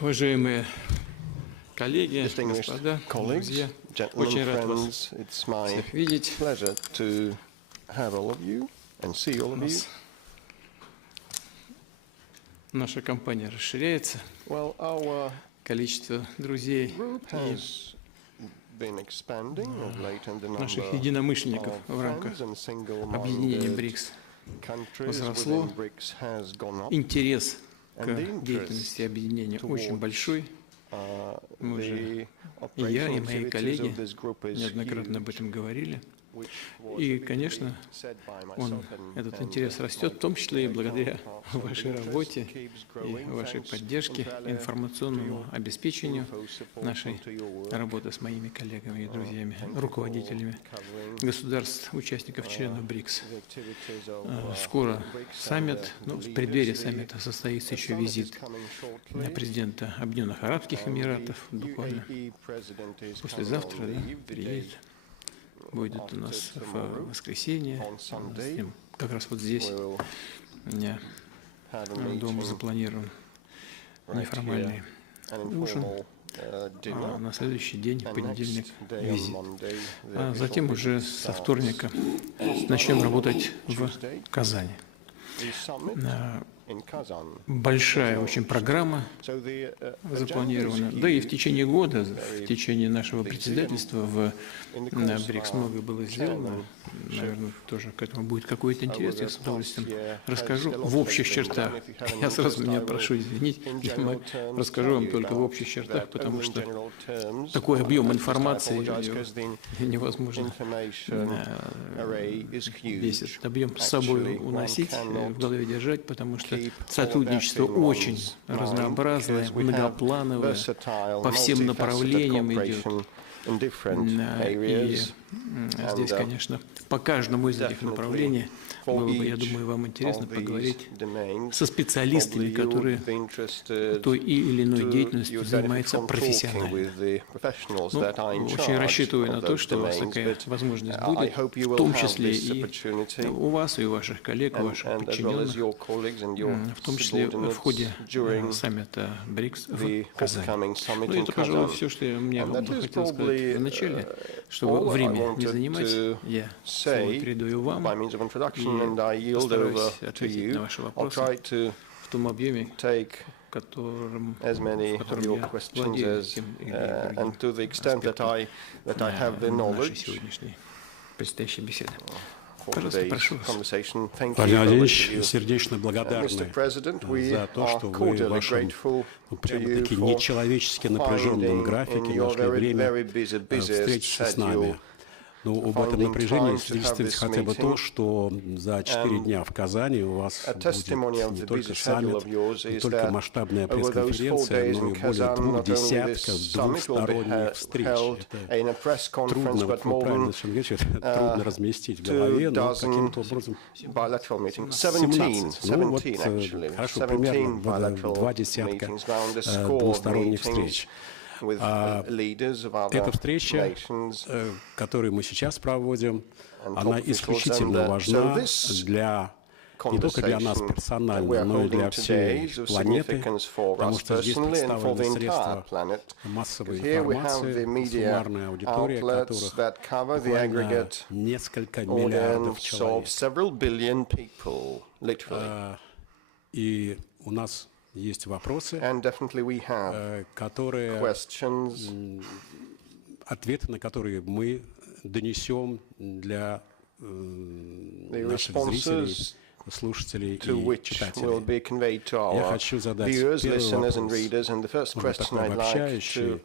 Уважаемые коллеги, господа, друзья, очень рад вас всех видеть. Наша компания расширяется, количество друзей и наших единомышленников в рамках объединения БРИКС возросло. Интерес к деятельности объединения очень большой. Мы уже, и я, и мои коллеги неоднократно об этом говорили. И, конечно, этот интерес растет, в том числе и благодаря вашей работе и вашей поддержке, информационному обеспечению нашей работы с моими коллегами и друзьями, руководителями государств, участников, членов БРИКС. Скоро саммит, в преддверии саммита состоится еще визит президента Объединенных Арабских Эмиратов, буквально послезавтра, приедет. Будет у нас в воскресенье, с ним как раз вот здесь у меня дома запланирован неформальный ужин, а на следующий день, в понедельник, визит. А затем уже со вторника начнем работать в Казани. Большая очень программа запланирована. Да и в течение года, в течение нашего председательства в БРИКС многое было сделано. Наверное, тоже к этому будет какой-то интерес. Я с удовольствием расскажу в общих чертах. Я сразу меня прошу извинить, я расскажу вам только в общих чертах, потому что такой объем информации невозможно весь этот объем с собой уносить, в голове держать, потому что сотрудничество очень разнообразное, многоплановое, по всем направлениям идет. И здесь, конечно, по каждому из этих направлений было бы, я думаю, вам интересно поговорить со специалистами, которые той или иной деятельностью занимаются профессионально. Очень рассчитываю на то, что у вас такая возможность будет, в том числе и у вас, и у ваших коллег, у ваших подчиненных, в том числе в ходе саммита БРИКС в Казани. Ну, это, пожалуй, все, что мне бы хотел сказать в начале, чтобы время не занимать. Я слово передаю вам и постараюсь ответить на ваши вопросы в том объеме, в котором я владею тем или другим аспектом нашей сегодняшней предстоящей беседы. Пожалуйста, прошу вас. Владимир Владимирович, сердечно благодарны за то, что вы в вашем прямо-таки нечеловечески напряженном графике нашли время встретиться с нами. Но об этом напряжении свидетельствует хотя бы то, что за 4 дня в Казани у вас будет не только саммит, не только масштабная пресс-конференция, но и более 2 десятков двухсторонних встреч. Это трудно, вот вы правильно говорите, это трудно разместить в голове, но каким-то образом 17. Ну вот, хорошо, примерно 2 десятка двусторонних встреч. Эта встреча, которую мы сейчас проводим, она исключительно важна не только для нас персонально, но и для всей планеты, потому что здесь представлены средства массовой информации, суммарная аудитория которых буквально несколько миллиардов человек. И у нас есть вопросы, ответы на которые мы донесем для наших зрителей, слушателей и читателей. Я хочу задать первый вопрос, такой обобщающий.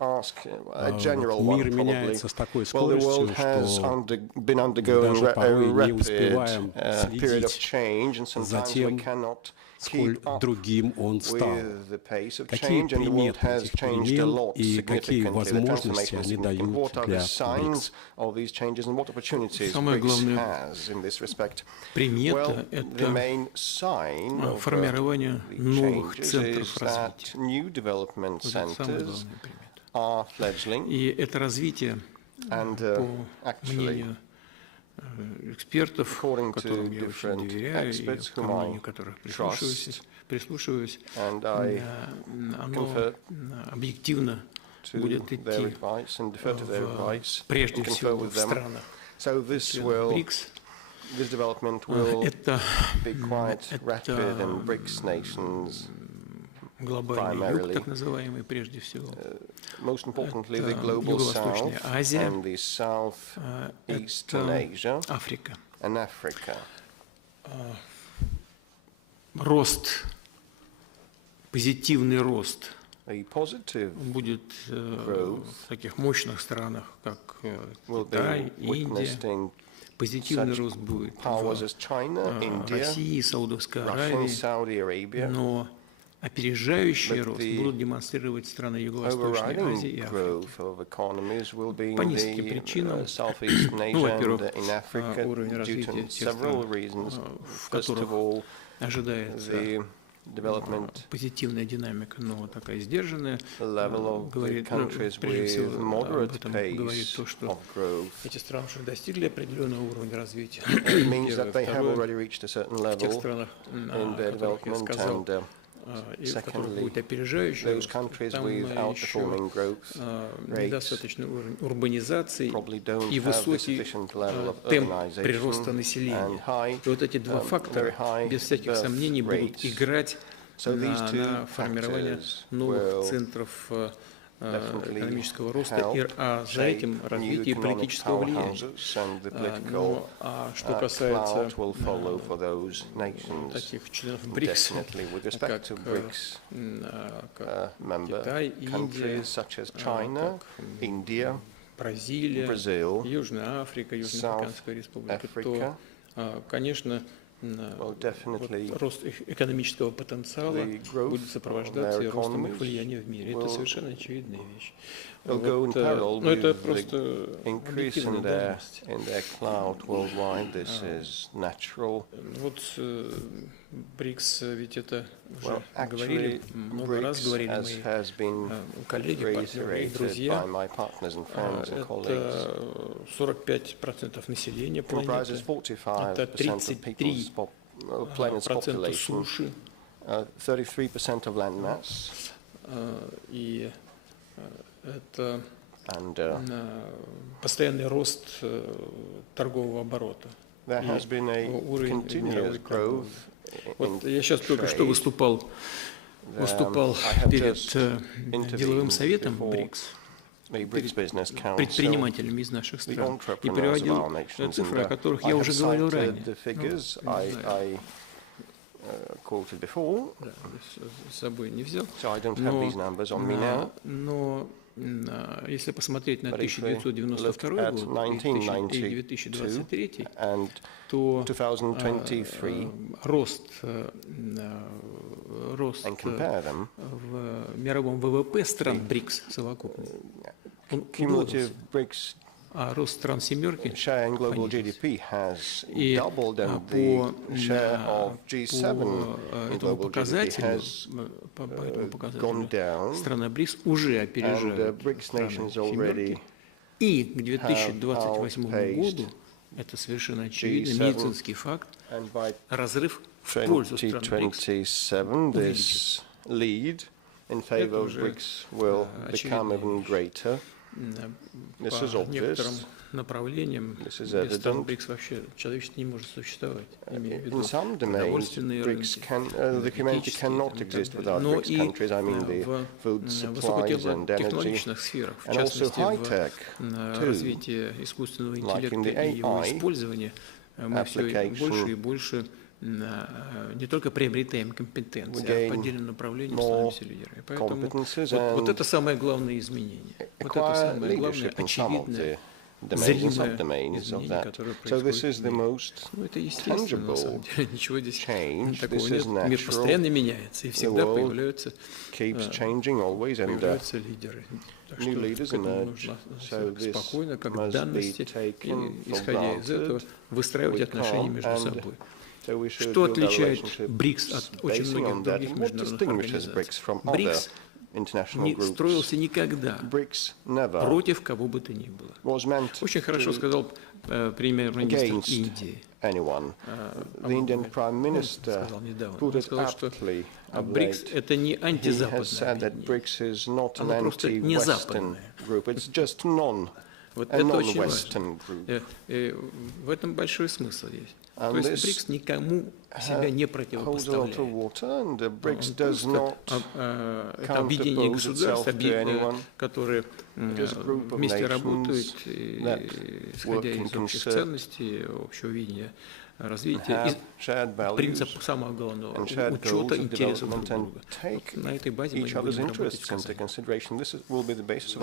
Мир меняется с такой скоростью, что даже порой не успеваем следить за тем, сколь другим он стал. Какие приметы этих перемен и какие возможности они дают для БРИКС? Самое главное примета – это формирование новых центров развития. Вот это самая главная примета. И это развитие, по мнению экспертов, которым я очень доверяю и к мнению которых прислушиваюсь, оно объективно будет идти прежде всего в странах БРИКС. Это глобальный юг, так называемый, прежде всего. Это Юго-Восточная Азия, это Африка. Рост, позитивный рост будет в таких мощных странах, как Китай, Индия. Позитивный рост будет в России, Саудовской Аравии, но опережающий рост будут демонстрировать страны Юго-Восточной Азии и Африки. По нескольким причинам. Ну, во-первых, уровень развития тех стран, в которых ожидается позитивная динамика, но такая сдержанная, говорит, прежде всего, об этом говорит то, что эти страны уже достигли определенного уровня развития. В тех странах, о которых я сказал, и в которых будет опережающий рост, там еще недостаточный уровень урбанизации и высокий темп прироста населения. И вот эти два фактора, без всяких сомнений, будут играть на формирование новых центров экономического роста, а за этим развитие политического влияния. А что касается таких членов БРИКС, как Китай, Индия, Бразилия, Южная Африка, Южноафриканская республика, то, конечно, рост их экономического потенциала будет сопровождаться и ростом их влияния в мире. Это совершенно очевидная вещь. Вот, но это просто объективная данность. Вот БРИКС, ведь это уже говорили, много раз говорили мои коллеги, партнеры и друзья. Это 45% населения планеты, это 33% суши, и это постоянный рост торгового оборота. Уровень мировой торговли. Вот я сейчас только что выступал перед деловым советом БРИКС, предпринимателями из наших стран, и приводил цифры, о которых я уже говорил ранее. Да, с собой не взял. Но если посмотреть на 1992 год и 2023, то рост в мировом ВВП стран БРИКС совокупно, он удвоился. А рост стран семерки и по этому показателю страны БРИКС уже опережают страны семерки. И к 2028 году, это совершенно очевидно, медицинский факт, разрыв в пользу стран БРИКС увеличится. Это уже очевидно. По некоторым направлениям без стран БРИКС вообще человечество не может существовать. Имею в виду продовольственные рынки, но и в высокотехнологичных сферах, в частности в развитии искусственного интеллекта и его использования, мы все больше и больше не только приобретаем компетенции, а по отдельным направлениям становимся лидерами. Поэтому вот это самое главное изменение. Вот это самое главное, очевидное, зримое изменение, которое происходит в мире. Ну, это естественно, на самом деле. Ничего здесь такого нет. Мир постоянно меняется, и всегда появляются лидеры. Так что к этому нужно спокойно, как данности, и, исходя из этого, выстраивать отношения между собой. Что отличает БРИКС от очень многих других международных организаций? БРИКС не строился никогда против кого бы то ни было. Очень хорошо сказал премьер-министр Индии. Сказал недавно. Он сказал, что БРИКС — это не антизападное объединение, оно просто не западное. Вот это очень важно. В этом большой смысл есть. То есть БРИКС никому себя не противопоставляет. Это объединение государств, которые вместе работают, исходя из общих ценностей, общего видения развития, и принцип самого главного — учета интересов друг друга. Вот на этой базе мы будем работать в Казани.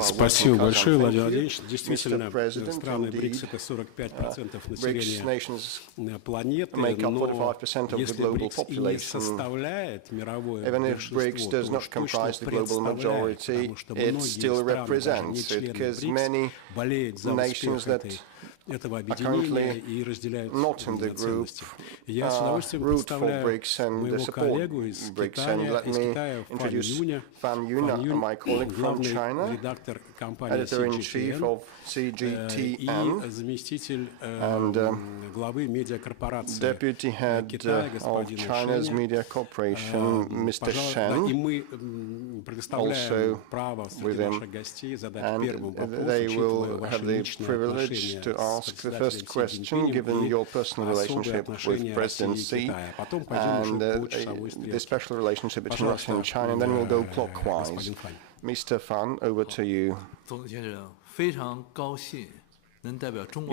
Спасибо большое, Владимир Владимирович. Действительно, страны БРИКС — это 45% населения планеты, но если БРИКС и не составляет мировое большинство, то уж точно представляет, потому что многие страны, даже не члены БРИКС, болеют за успех этого объединения и разделяют ценности. Я с удовольствием представляю моего коллегу из Китая, Фан Юня, главный редактор компании CGTN и заместитель главы медиакорпорации Китая, господина Шеня. И мы предоставляем право среди наших гостей задать первым вопрос, учитывая ваши личные отношения ask the first question, given your personal relationship with President Xi and the special relationship between Russia and China, and then we'll go clockwise. Mr. Fan, over to you.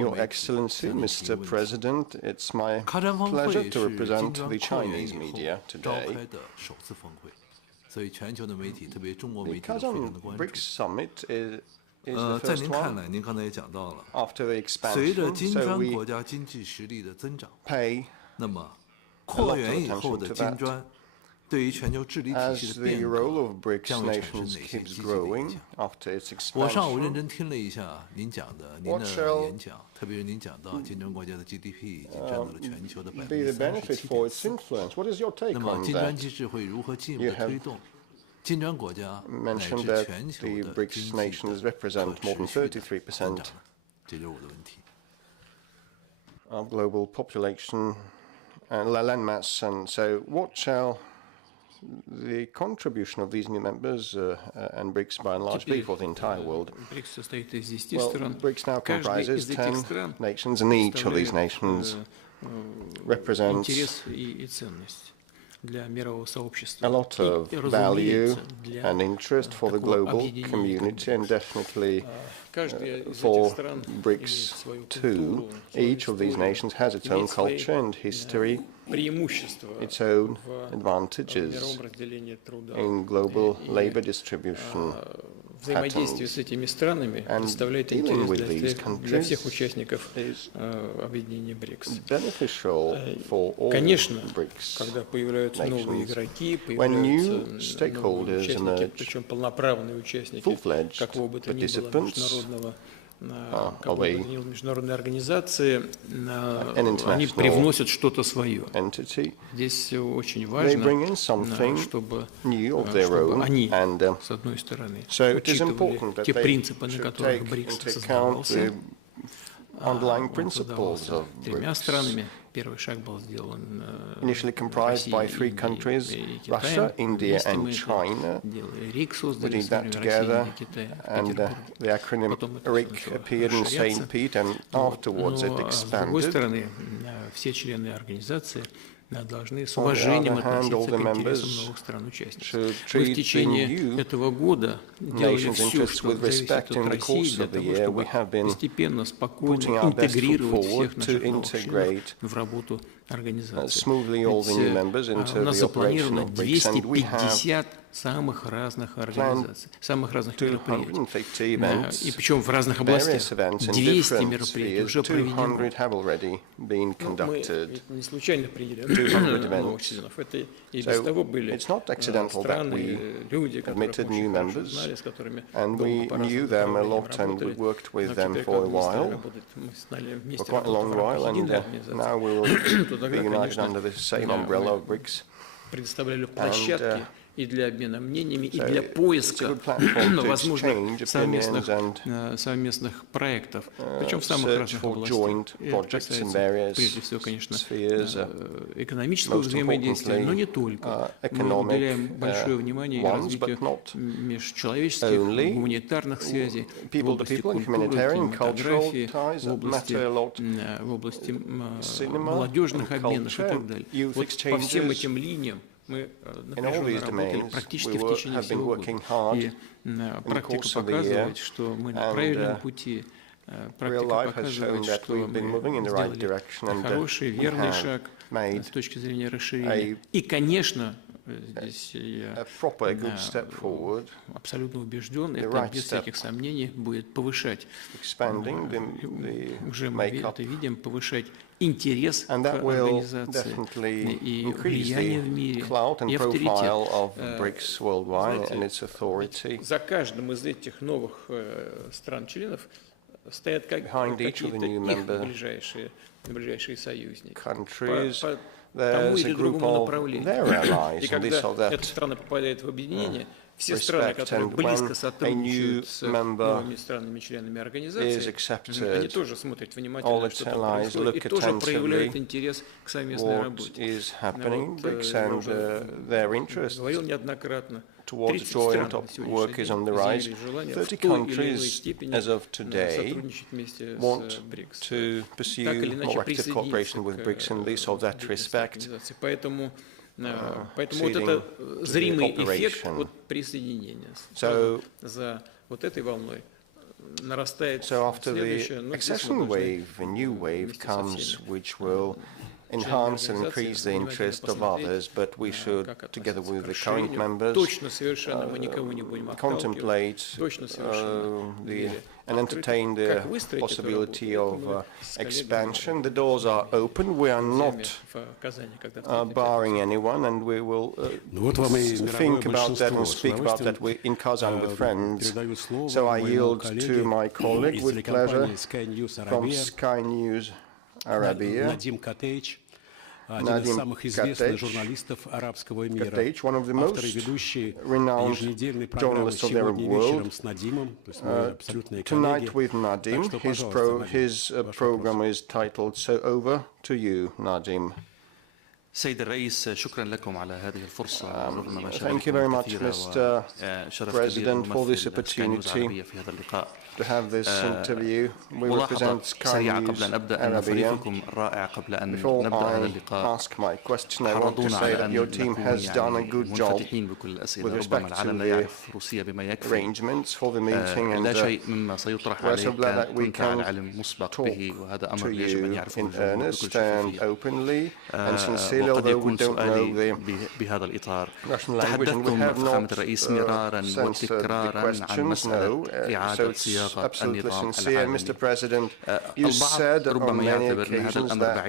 Your Excellency, Mr. President, it's my pleasure to represent the Chinese media today. The Kazan BRICS Summit is the first one after the expansion, so we pay a lot of attention to that. As the role of BRICS nations keeps growing after its expansion, what shall be the benefit for its influence? What is your take on that? You have mentioned that the BRICS nations represent more than 33% of global population and landmass, and so what shall the contribution of these new members and BRICS by and large be for the entire world? Well, BRICS now comprises 10 nations, and each of these nations represents a lot of value and interest for the global community, and definitely for BRICS too. Each of these nations has its own culture and history, its own advantages in global labor distribution patterns. And dealing with these countries is beneficial for all BRICS nations. When new stakeholders emerge, full-fledged participants of an international entity, they bring in something new of their own, and so it is important that they should take into account the underlying principles of BRICS. Initially comprised by 3 countries, Russia, India and China. We did that together, and the acronym BRIC appeared in St. Pete, and afterwards it expanded. On the other hand, all the members should treat the new nations' interests with respect. In the course of the year, we have been putting our best foot forward to integrate smoothly all the new members into the operation of BRICS, and we have самых разных организаций, самых разных 250 events, и причем в разных областях. 200 мероприятий уже проведено. Мы не случайно приняли новых членов. Это и без того были страны, люди, которые очень знали, с которыми долго поработали, мы стали вместе работать в рамках единой организации. Туда предоставляли площадки и для обмена мнениями, и для поиска возможных совместных проектов, причем в самых разных областях. Это касается, прежде всего, конечно, экономического взаимодействия, но не только. Мы уделяем большое внимание развитию межчеловеческих, гуманитарных связей, в области культуры, кинематографии, в области молодежных обменов и так далее. Вот по всем этим линиям мы напряженно работали практически в течение всего года. И практика показывает, что мы на правильном пути. Практика показывает, что мы сделали хороший, верный шаг с точки зрения расширения. И, конечно, здесь я абсолютно убежден, это без всяких сомнений будет повышать, уже мы это видим, повышать интерес к организации и влияние в мире, и авторитет. За каждым из этих новых стран-членов стоят какие-то их ближайшие союзники. По тому или другому направлению. И когда эта страна попадает в объединение, все страны, которые близко сотрудничают с новыми странами-членами организации, они тоже смотрят внимательно, что там происходит, и тоже проявляют интерес к совместной работе. Говорил неоднократно, 30 стран на сегодняшний день изъявили желание в той или иной степени сотрудничать вместе с БРИКС. Так или иначе присоединиться к организации. Поэтому вот это зримый эффект от присоединения за вот этой волной нарастает следующая, но здесь мы должны вместе со всеми enhance and increase the interest of others, but we should, together with the current members, contemplate and entertain the possibility of expansion. The doors are open. We are not barring anyone, and we will think about that and speak about that in Kazan with friends. So I yield to my colleague with pleasure from Sky News Arabia. Один из самых известных журналистов арабского мира, автор и ведущий еженедельной программы «Сегодня вечером» с Надимом, то есть мы абсолютные коллеги. Так что, пожалуйста, his program is titled So Over to You, Nadim. سيد الرئيس شكرا لكم على هذه الفرصة. Thank you very much, Mr. President, for this opportunity to have this interview. We represent Sky News Arabia. Before I ask my question, I want to say that your team has done a good job with respect to the arrangements for the meeting, and we're so glad that we can talk to you in earnest and openly and sincerely, although we don't know the Russian language and we have not censored the questions. No, so it's absolutely sincere. Mr. President, you said on many occasions that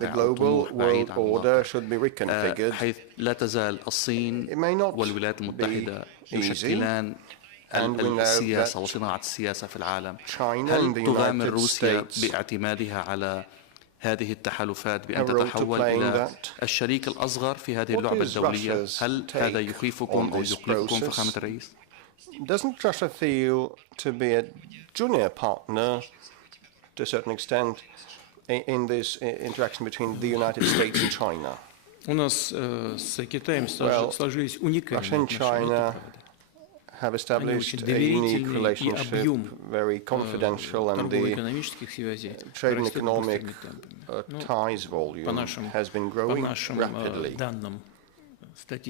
the global world order should be reconfigured. It may not be easy. السياسة وصناعة السياسة في العالم. هل تغامر روسيا باعتمادها على هذه التحالفات بأن تتحول إلى الشريك الأصغر في هذه اللعبة الدولية؟ هل هذا يخيفكم أو يقلقكم فخامة الرئيس؟ Doesn't Russia feel to be a junior partner to a certain extent in this interaction between the United States and China? У нас с Китаем сложились уникальные отношения. Have established a unique relationship, very confidential, and the trade and economic ties volume has been growing rapidly.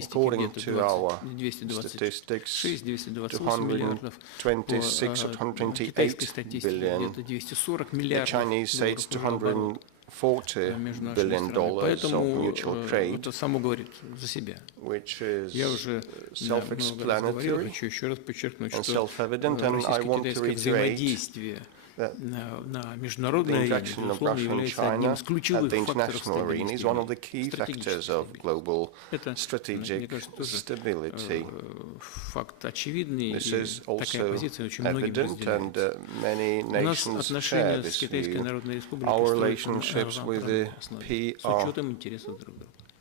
According to our statistics, 226 or 228 billion, the Chinese say it's $240 billion of mutual trade, which is self-explanatory and self-evident, and I want to reiterate that the interaction of Russia and China at the international arena is one of the key factors of global strategic stability. This is also evident, and many nations share this view. Our relationships with the P are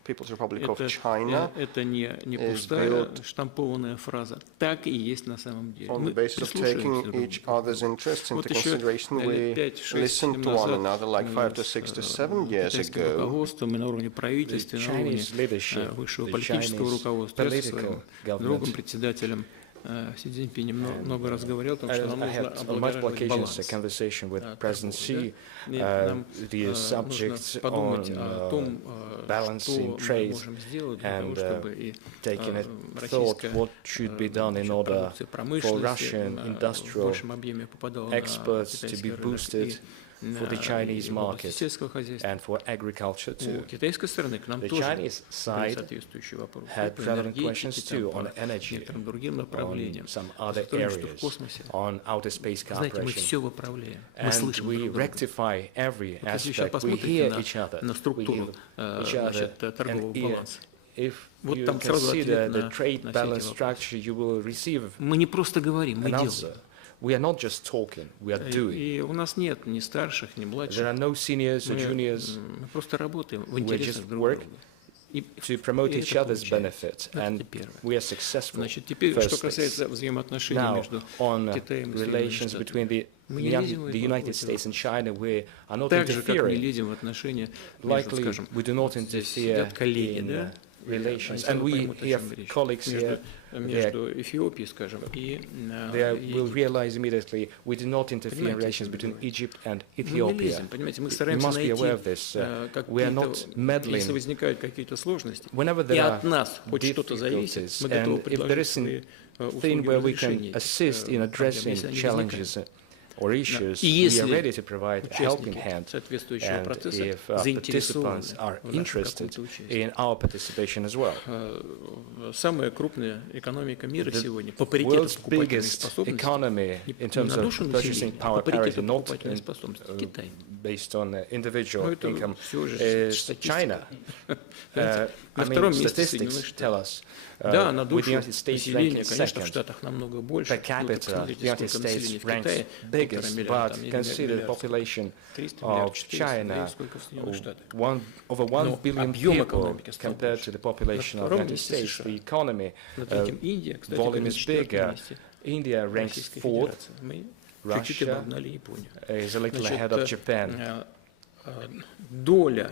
People's Republic of China это не пустая штампованная фраза. Так и есть на самом деле. On the basis of taking each other's interests into consideration, we listened to one another like 5 to 6 to 7 years ago. Мы на уровне правительства, на уровне высшего политического руководства. Я со своим другом, председателем Си Цзиньпинь много раз говорил о том, что нам нужно облагораживать баланс. Нам нужно подумать о том, что мы можем сделать для того, чтобы и российская продукция промышленности в большем объеме попадала на китайский рынок. For the Chinese market and for agriculture too. The Chinese side had relevant questions too on energy, on some other areas, on outer space cooperation. And we rectify every aspect. We hear each other. We give each other an ear. If you consider the trade balance structure, you will receive an answer. We are not just talking, we are doing. И у нас нет ни старших, ни младших. There are no seniors or juniors. Мы просто работаем в интересах друг друга. To promote each other's benefit, and we are successful. Значит, теперь, что касается взаимоотношений между Китаем и relations between the United States and China, we are not так же, как мы interfering. лезем в отношения между, Likely, скажем, we do not interfere in relations, and we have colleagues here. Между Эфиопией, скажем, и they will realize immediately we do not interfere in relations between Egypt and Ethiopia. You must be aware of this. We are not meddling. Если возникают какие-то сложности, Whenever и there от нас хоть что-то зависит, мы готовы предложить свои thing where we can assist in addressing challenges or issues, we are ready to provide a helping hand, and if participants are interested in our participation as well. Самая крупная экономика мира сегодня по The паритету world's покупательной biggest способности, economy in terms на of душу purchasing населения, power по паритету parity, not покупательной способности, Китай. based on individual это income, всего лишь is статистика. China. На втором месте Statistics Соединенные tell Штаты. us Да, на with the душу United States населения, ranking конечно, в second. Штатах намного больше. Per capita, the United States ranks biggest, but consider the population of China, over 1 billion people compared to the population of the United States. The economy volume is bigger. India ranks 4th. Russia is a little ahead of Japan. Доля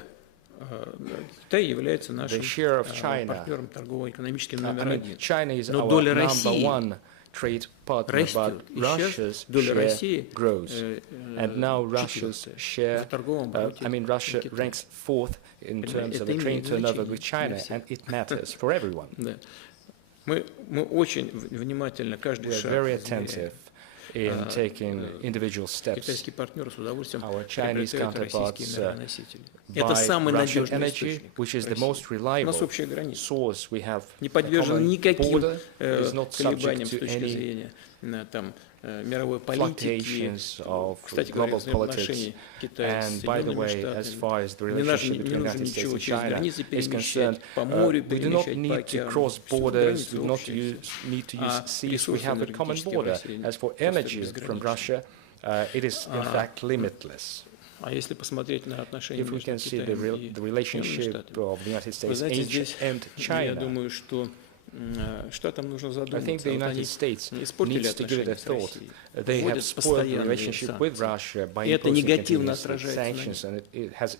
Китай является нашим The share of China, партнером торгово-экономическим номер один. China is Но our доля number России one trade partner, but растет. И Russia's сейчас доля share России grows. And now Russia's share, в торговом обороте Russia ranks 4th in terms of the trade turnover with China, and it matters for everyone. Да. Мы очень внимательно каждый We are шаг very attentive in taking individual steps. Китайские партнеры с удовольствием Our Chinese приобретают российские counterparts энергоносители. Это buy самый Russian надежный energy, источник which is the России. most У нас reliable общая граница. source. We have Не a подвержен common никаким border, is not колебаниям subject с to точки any зрения там, мировой политики. fluctuations of Кстати говоря, global politics. взаимоотношения Китая с And by the way, as Штатами. far as the Не relationship between the нужно United States ничего and через China границы is перемещать, concerned, по морю we do not перемещать, по need to океану. cross Всё borders, we do границы not общие. need to use seas. We ресурсы have a common энергетические в border. России As for просто energy from безграничны. Russia, it is in fact limitless. А если посмотреть на отношения If we между can see Китаем the и relationship Штатами, of the United вы States знаете, здесь and я China, думаю, что Штатам нужно I think задуматься. the Вот United они States испортили needs to give it a отношения с thought. Россией, They have вводят spoiled the постоянные relationship with санкции. Russia by И это imposing негативно continuous отражается на sanctions, них. and it has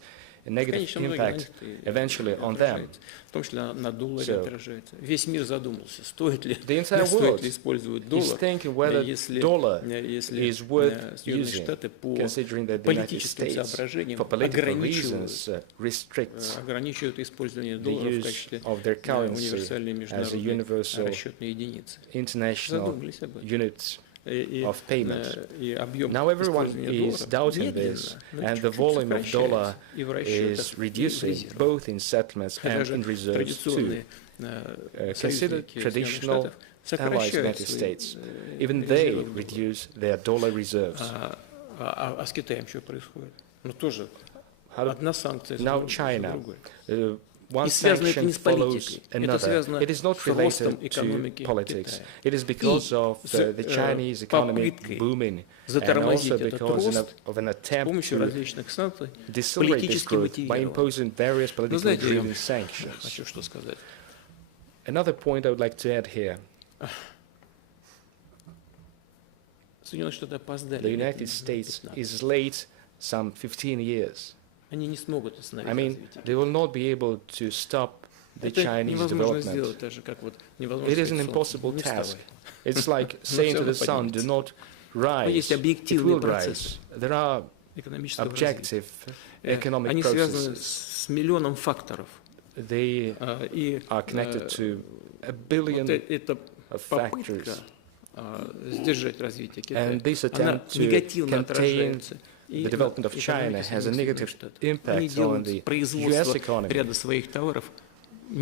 a negative Конечно, многие на impact них и eventually on them. отражается. В том числе на долларе So, отражается. Весь мир задумался, стоит ли The entire world использовать is доллар, thinking whether если dollar если is worth Соединенные using, Штаты по considering that the United политическим States, соображениям for political reasons, restricts ограничивают использование the доллара в use качестве of their currency универсальной as a международной universal расчетной единицы. international Задумались об этом. unit of payment. И объем Now everyone использования is доллара doubting this, медленно, но and the чуть-чуть volume of dollar сокращается и в расчетах, is и в reducing, резервах. both in settlements Хотя and же in reserves too. традиционные Consider союзники Соединенных traditional Штатов allies of the сокращают United свои States. Even they резервы в долларах. reduce their dollar reserves. А с Китаем что происходит? Ну тоже одна санкция за Now другой. China, one sanction follows another. It is not related to politics. It is because of the Chinese economy booming, and also because of an attempt to decelerate this growth by imposing various politically driven sanctions. Another point I would like to add here. The United States is late some 15 years. I mean, they will not be able to stop the Chinese development. It is an impossible task. It's like saying to the sun, do not rise. It will rise. There are objective economic processes. They are connected to a billion of factors. And this attempt to contain the development of China has a negative impact on the US economy. The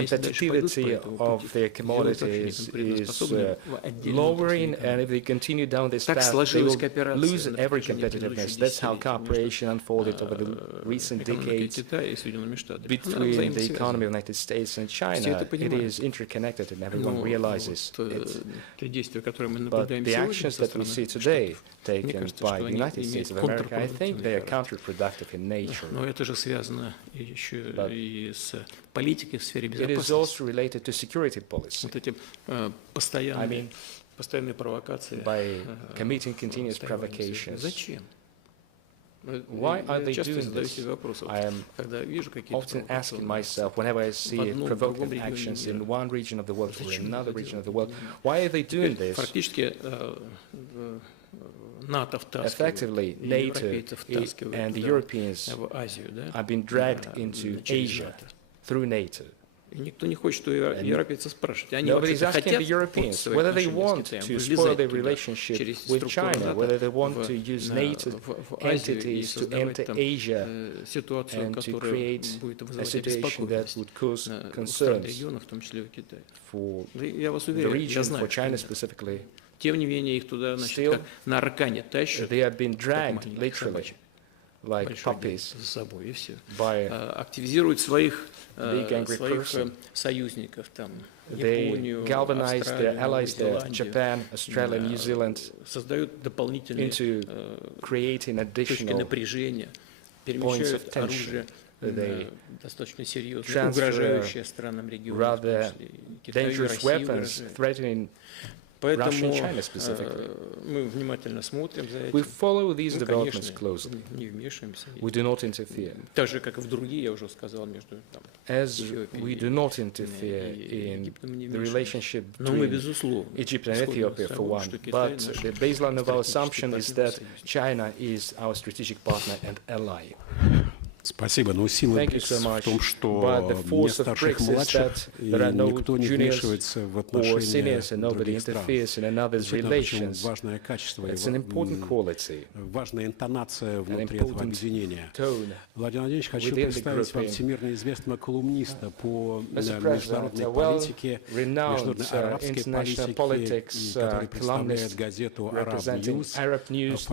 competitivity of their commodities is lowering, and if they continue down this path, they will lose every competitiveness. That's how cooperation unfolded over the recent decades between the economy of the United States and China. It is interconnected, and everyone realizes it. But the actions that we see today taken by the United States of America, I think they are counterproductive in nature. But it is also related to security policy. I mean, by committing continuous provocations. Why are they doing this? I am often asking myself, whenever I see provocative actions in one region of the world or in another region of the world, why are they doing this? Effectively, NATO and the Europeans have been dragged into Asia through NATO. Nobody is asking the Europeans whether they want to spoil their relationship with China, whether they want to use NATO entities to enter Asia and to create a situation that would cause concerns for the region, for China specifically. Still, they have been dragged, literally, like puppies, by big angry person. They galvanize their allies there, Japan, Australia, New Zealand, into creating additional points of tension. They transfer rather dangerous weapons threatening Russia and China specifically. We follow these developments closely. We do not interfere. As we do not interfere in the relationship between Egypt and Ethiopia, for one, but the baseline of our assumption is that China is our strategic partner and ally. Спасибо. Но сила BRICS в том, что нет старших и младших, и никто не вмешивается в отношения других стран. Это очень важное качество, важная интонация внутри этого объединения. Владимир Владимирович, хочу представить вам всемирно известного колумниста по международной политике, международной арабской политике, который представляет газету Arab News,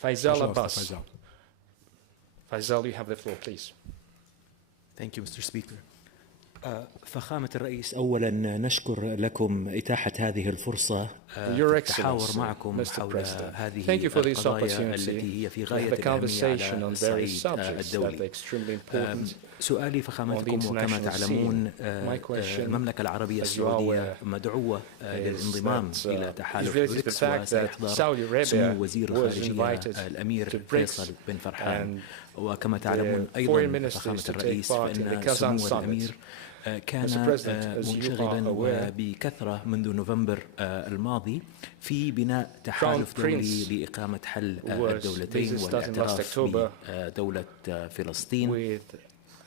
Файзал Аббас. Faisal, you have the floor, please. Thank you, Mr. Speaker. فخامة الرئيس، أولا نشكر لكم إتاحة هذه الفرصة للتحاور معكم حول هذه القضايا التي هي في غاية الأهمية على الصعيد الدولي. سؤالي فخامتكم، وكما تعلمون المملكة العربية السعودية مدعوة للانضمام إلى تحالف بريكس، وسيحضر سمو وزير الخارجية الأمير فيصل بن فرحان. وكما تعلمون أيضا فخامة الرئيس فإن سمو الأمير كان منشغلا بكثرة منذ نوفمبر الماضي في بناء تحالف دولي لإقامة حل الدولتين والاعتراف بدولة فلسطين.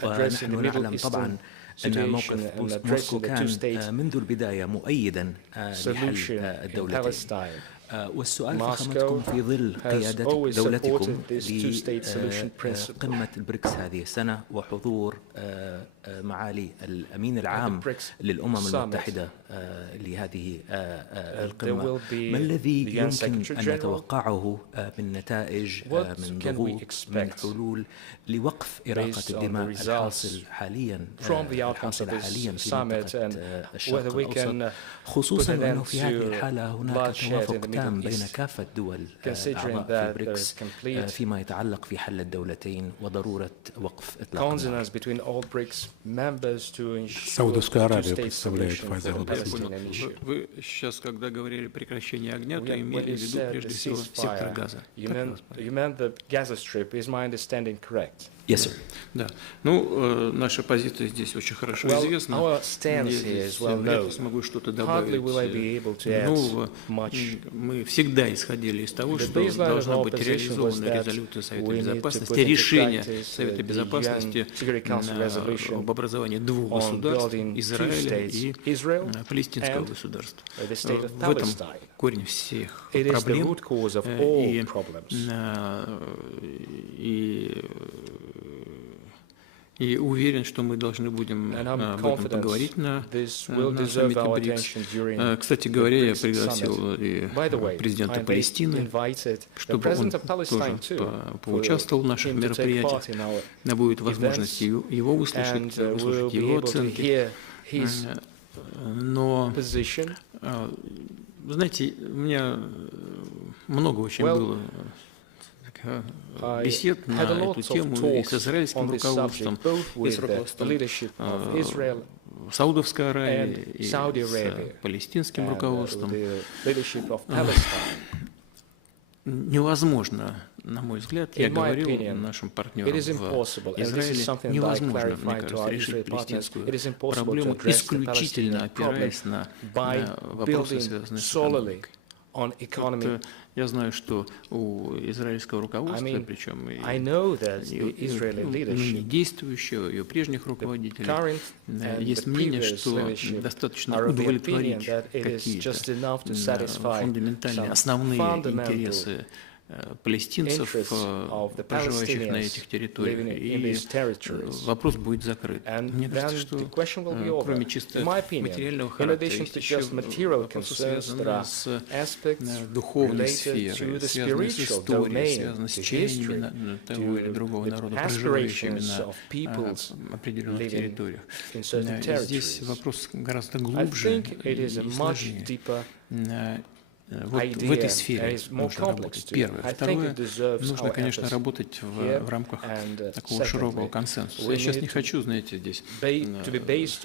ونحن نعلم طبعا أن موقف موسكو كان منذ البداية مؤيدا لحل الدولتين. والسؤال فخامتكم في ظل قيادة دولتكم لقمة البريكس هذه السنة وحضور معالي الأمين العام للأمم المتحدة لهذه القمة، ما الذي يمكن أن نتوقعه من نتائج، من ضغوط، من حلول لوقف إراقة الدماء الحاصل حاليا في منطقة الشرق الأوسط، خصوصا أنه في هذه الحالة هناك توافق تام بين كافة دول الأعضاء في بريكس فيما يتعلق في حل الدولتين وضرورة وقف إطلاق النار. Саудовская Аравия представляет фазу. Вы сейчас, когда говорили прекращение огня, то имели в виду прежде всего сектор Газа. You meant the Gaza Strip, is my understanding correct? Yes, sir. Да. Ну, наша позиция здесь очень хорошо известна. Я смогу что-то добавить. Ну, мы всегда исходили из того, что должна быть реализована резолюция Совета Безопасности, решение Совета Безопасности об образовании двух государств, Израиля и палестинского государства. В этом корень всех проблем. И уверен, что мы должны будем об этом поговорить на саммите БРИКС. Кстати говоря, я пригласил и президента Палестины, чтобы он тоже поучаствовал в наших мероприятиях. Будет возможность его услышать его оценки. Но, знаете, у меня много очень было бесед на эту тему и с израильским руководством, и с руководством Саудовской Аравии, и с палестинским руководством. Невозможно, на мой взгляд, я говорил нашим партнерам в Израиле, невозможно, мне кажется, решить палестинскую проблему, исключительно опираясь на вопросы, связанные с экономикой. Я знаю, что у израильского руководства, причем и ныне действующего, и у прежних руководителей, есть мнение, что достаточно удовлетворить какие-то фундаментальные, основные интересы палестинцев, проживающих на этих территориях, и вопрос будет закрыт. Мне кажется, что кроме чисто материального характера, есть еще вопросы, связанные с духовной сферой, связанные с историей, связанные с чаянием того или другого народа, проживающими на определенных территориях. Здесь вопрос гораздо глубже и сложнее. Вот в этой сфере нужно работать. Первое. Второе, нужно, конечно, работать в рамках такого широкого консенсуса. Я сейчас не хочу, знаете, здесь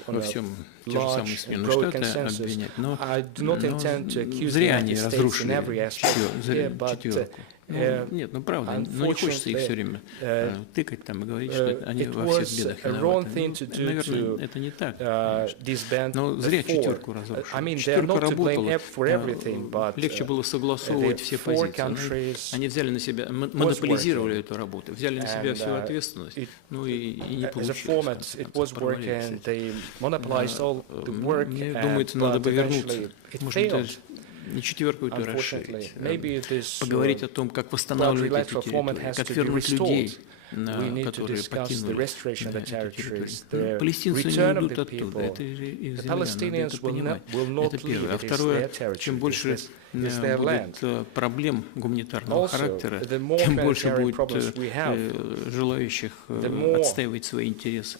во всем те же самые Соединенные Штаты обвинять, но зря они разрушили четверку. Нет, ну правда, но не хочется их все время тыкать там и говорить, что они во всех бедах виноваты. Наверное, это не так. Но зря четверку разрушили. Четверка работала, легче было согласовывать все позиции. Они взяли на себя, монополизировали эту работу, взяли на себя всю ответственность, ну и не получилось. Мне думается, надо бы вернуться. Может быть, не четверку эту расширить, поговорить о том, как восстанавливать эти территории, как вернуть людей, которые покинули эту территорию. Палестинцы не уйдут оттуда, это их земля, надо это понимать. Это первое. А второе, чем больше будет проблем гуманитарного характера, тем больше будет желающих отстаивать свои интересы.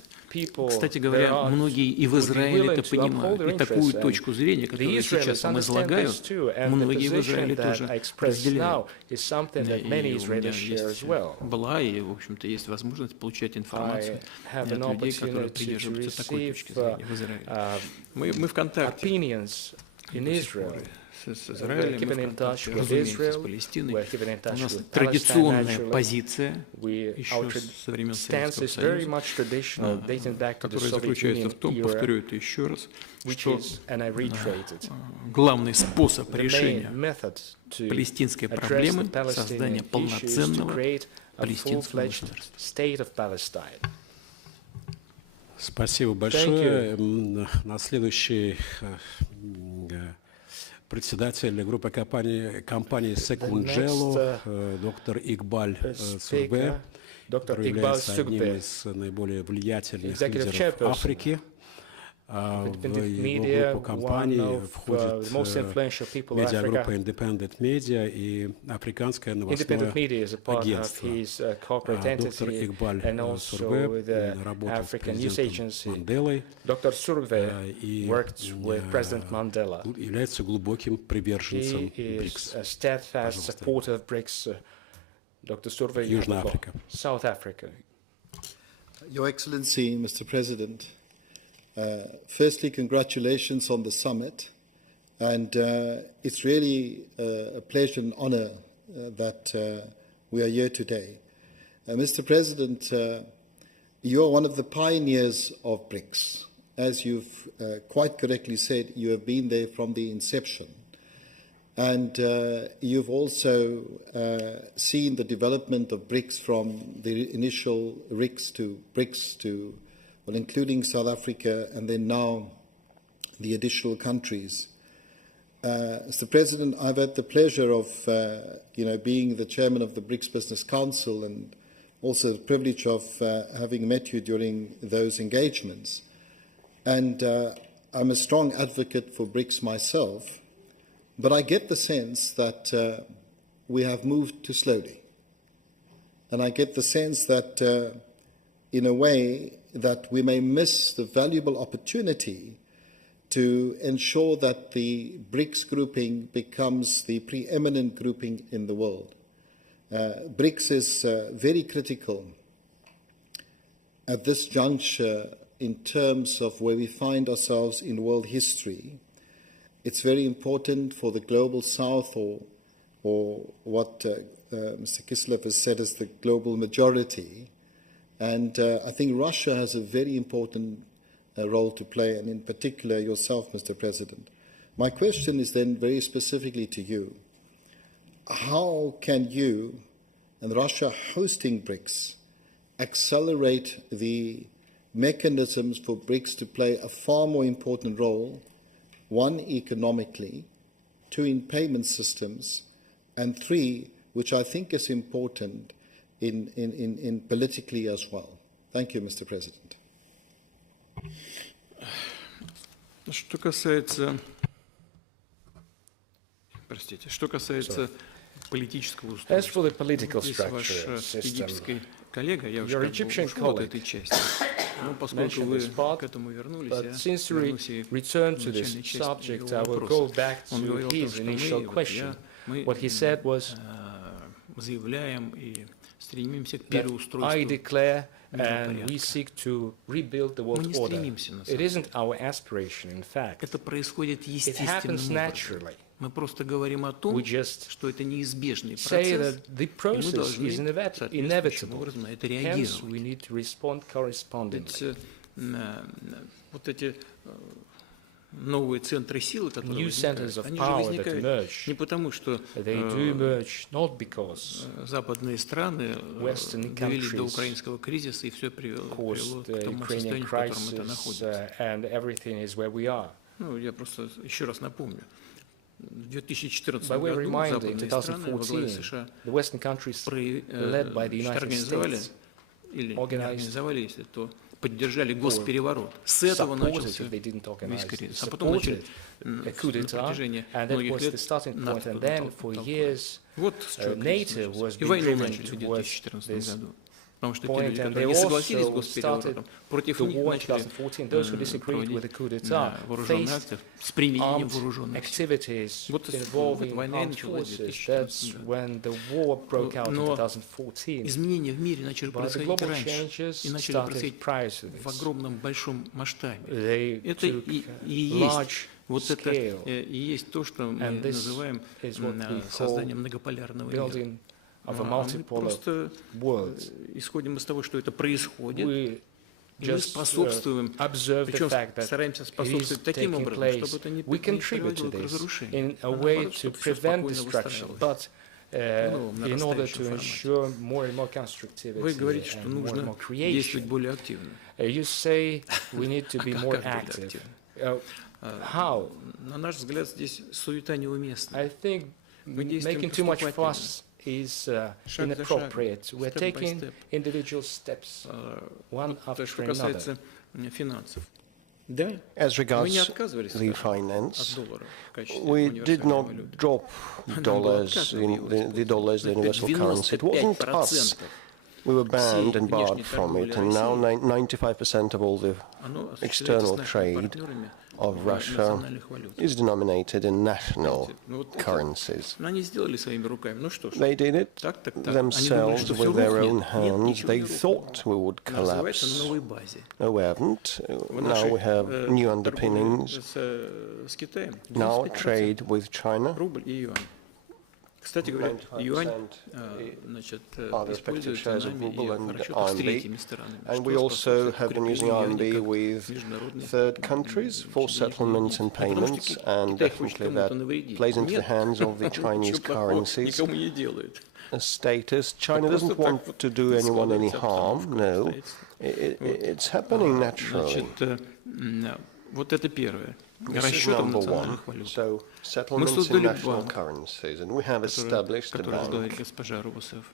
Кстати говоря, многие и в Израиле это понимают. И такую точку зрения, которую сейчас вам излагаю, многие в Израиле тоже разделяют. И у меня есть, была и, в общем-то, есть возможность получать информацию от людей, которые придерживаются такой точки зрения в Израиле. Мы в контакте с Израилем, разумеется, с Палестиной. У нас традиционная позиция еще со времен Советского Союза, которая заключается в том, повторю это еще раз, что главный способ решения палестинской проблемы — создание полноценного палестинского государства. Спасибо большое. На следующий председатель группы компании Секунджело, доктор Игбаль Сурбе, который является одним из наиболее влиятельных лидеров Африки. В его группу компаний входит медиагруппа Independent Media и африканское новостное агентство. Доктор Игбаль Сурбе работал с президентом Манделой и является глубоким приверженцем БРИКС. Южная Африка. Your Excellency, Mr. President, firstly, congratulations on the summit, and it's really a pleasure and honor that we are here today. Mr. President, you are one of the pioneers of BRICS. As you've quite correctly said, you have been there from the inception. And you've also seen the development of BRICS from the initial BRICS to, well, including South Africa, and then now the additional countries. Mr. President, I've had the pleasure of, being the chairman of the BRICS Business Council, and also the privilege of having met you during those engagements. And I'm a strong advocate for BRICS myself, but I get the sense that we have moved too slowly. And I get the sense that, in a way, that we may miss the valuable opportunity to ensure that the BRICS grouping becomes the preeminent grouping in the world. BRICS is very critical at this juncture in terms of where we find ourselves in world history. It's very important for the global south, or what Mr. Kislev has said as the global majority. And I think Russia has a very important role to play, and in particular yourself, Mr. President. My question is then very specifically to you. How can you and Russia hosting BRICS accelerate the mechanisms for BRICS to play a far more important role, one, economically, two, in payment systems, and three, which I think is important, in politically as well? Thank you, Mr. President. Что касается политического устройства, ваш египетский коллега, я уже ушел от этой части, но поскольку вы к этому вернулись, я вернусь и начальной части его вопроса. Он говорил о том, что мы заявляем и стремимся к переустройству. And we seek to rebuild the world order. It isn't our aspiration, in fact. It happens naturally. Мы просто говорим о том, что это неизбежный процесс, и мы должны соответствующим образом на это реагировать. Ведь вот эти новые центры силы, которые возникают, они же возникают не потому, что западные страны довели до украинского кризиса и все привело к тому состоянию, в котором это находится. Ну, я просто еще раз напомню. В 2014 году западные страны во главе США организовали, если то поддержали госпереворот. С этого начался весь кризис. А потом начали на протяжении многих лет НАТО толкали. Вот с чего кризис. И войну начали в 2014 году. Потому что те люди, которые не согласились с госпереворотом, против них начали проводить вооруженные акции с применением вооруженных сил. Вот война и началась в 2014 году. Но изменения в мире начали происходить раньше и начали происходить в огромном большом масштабе. Это и есть вот это и есть то, что мы называем созданием многополярного мира. Мы просто исходим из того, что это происходит, и мы способствуем, причем стараемся способствовать таким образом, чтобы это не приводило к разрушению, а наоборот, чтобы все спокойно выстраивалось. In order to ensure more and more constructivity. Вы говорите, что нужно действовать более активно. You say we need to be more active. How? На наш взгляд, здесь суета неуместна. I think making too much fuss is inappropriate. We're taking individual steps, one after Что another. касается финансов. Да, As мы regards не отказывались, the скажем, от finance, доллара в качестве we did универсальной not валюты. drop Нам было dollars отказано его in the dollars, the universal currency. It wasn't us. 95% We were banned and barred внешней from it, торговли and now России 95% of all the оно осуществляется external с нашими trade партнерами of в Russia национальных валютах. is denominated in national Ну, вот это, currencies. но они сделали своими руками. Ну что ж, They did it так. Они думали, themselves что всё with their рухнет. own Нет, hands. ничего They не рухнуло. thought we would Развивается на collapse. новой базе. No, we haven't. В Now нашей we have new торговле underpinnings. с Китаем Now 95% trade with China. рубль и юань. Кстати говоря, юань значит, используется нами и в расчетах с третьими странами. And we also have been using RMB with third countries for settlements and payments, and definitely that plays into the hands of the Chinese currencies. Никому не делает. A status. China doesn't want to do anyone any harm. No, it's happening naturally. Значит, вот это первое. This is Расчетом number one. национальных валют. So Мы settlements in создали national банк, currencies, and we have established a который возглавит bank госпожа Русов.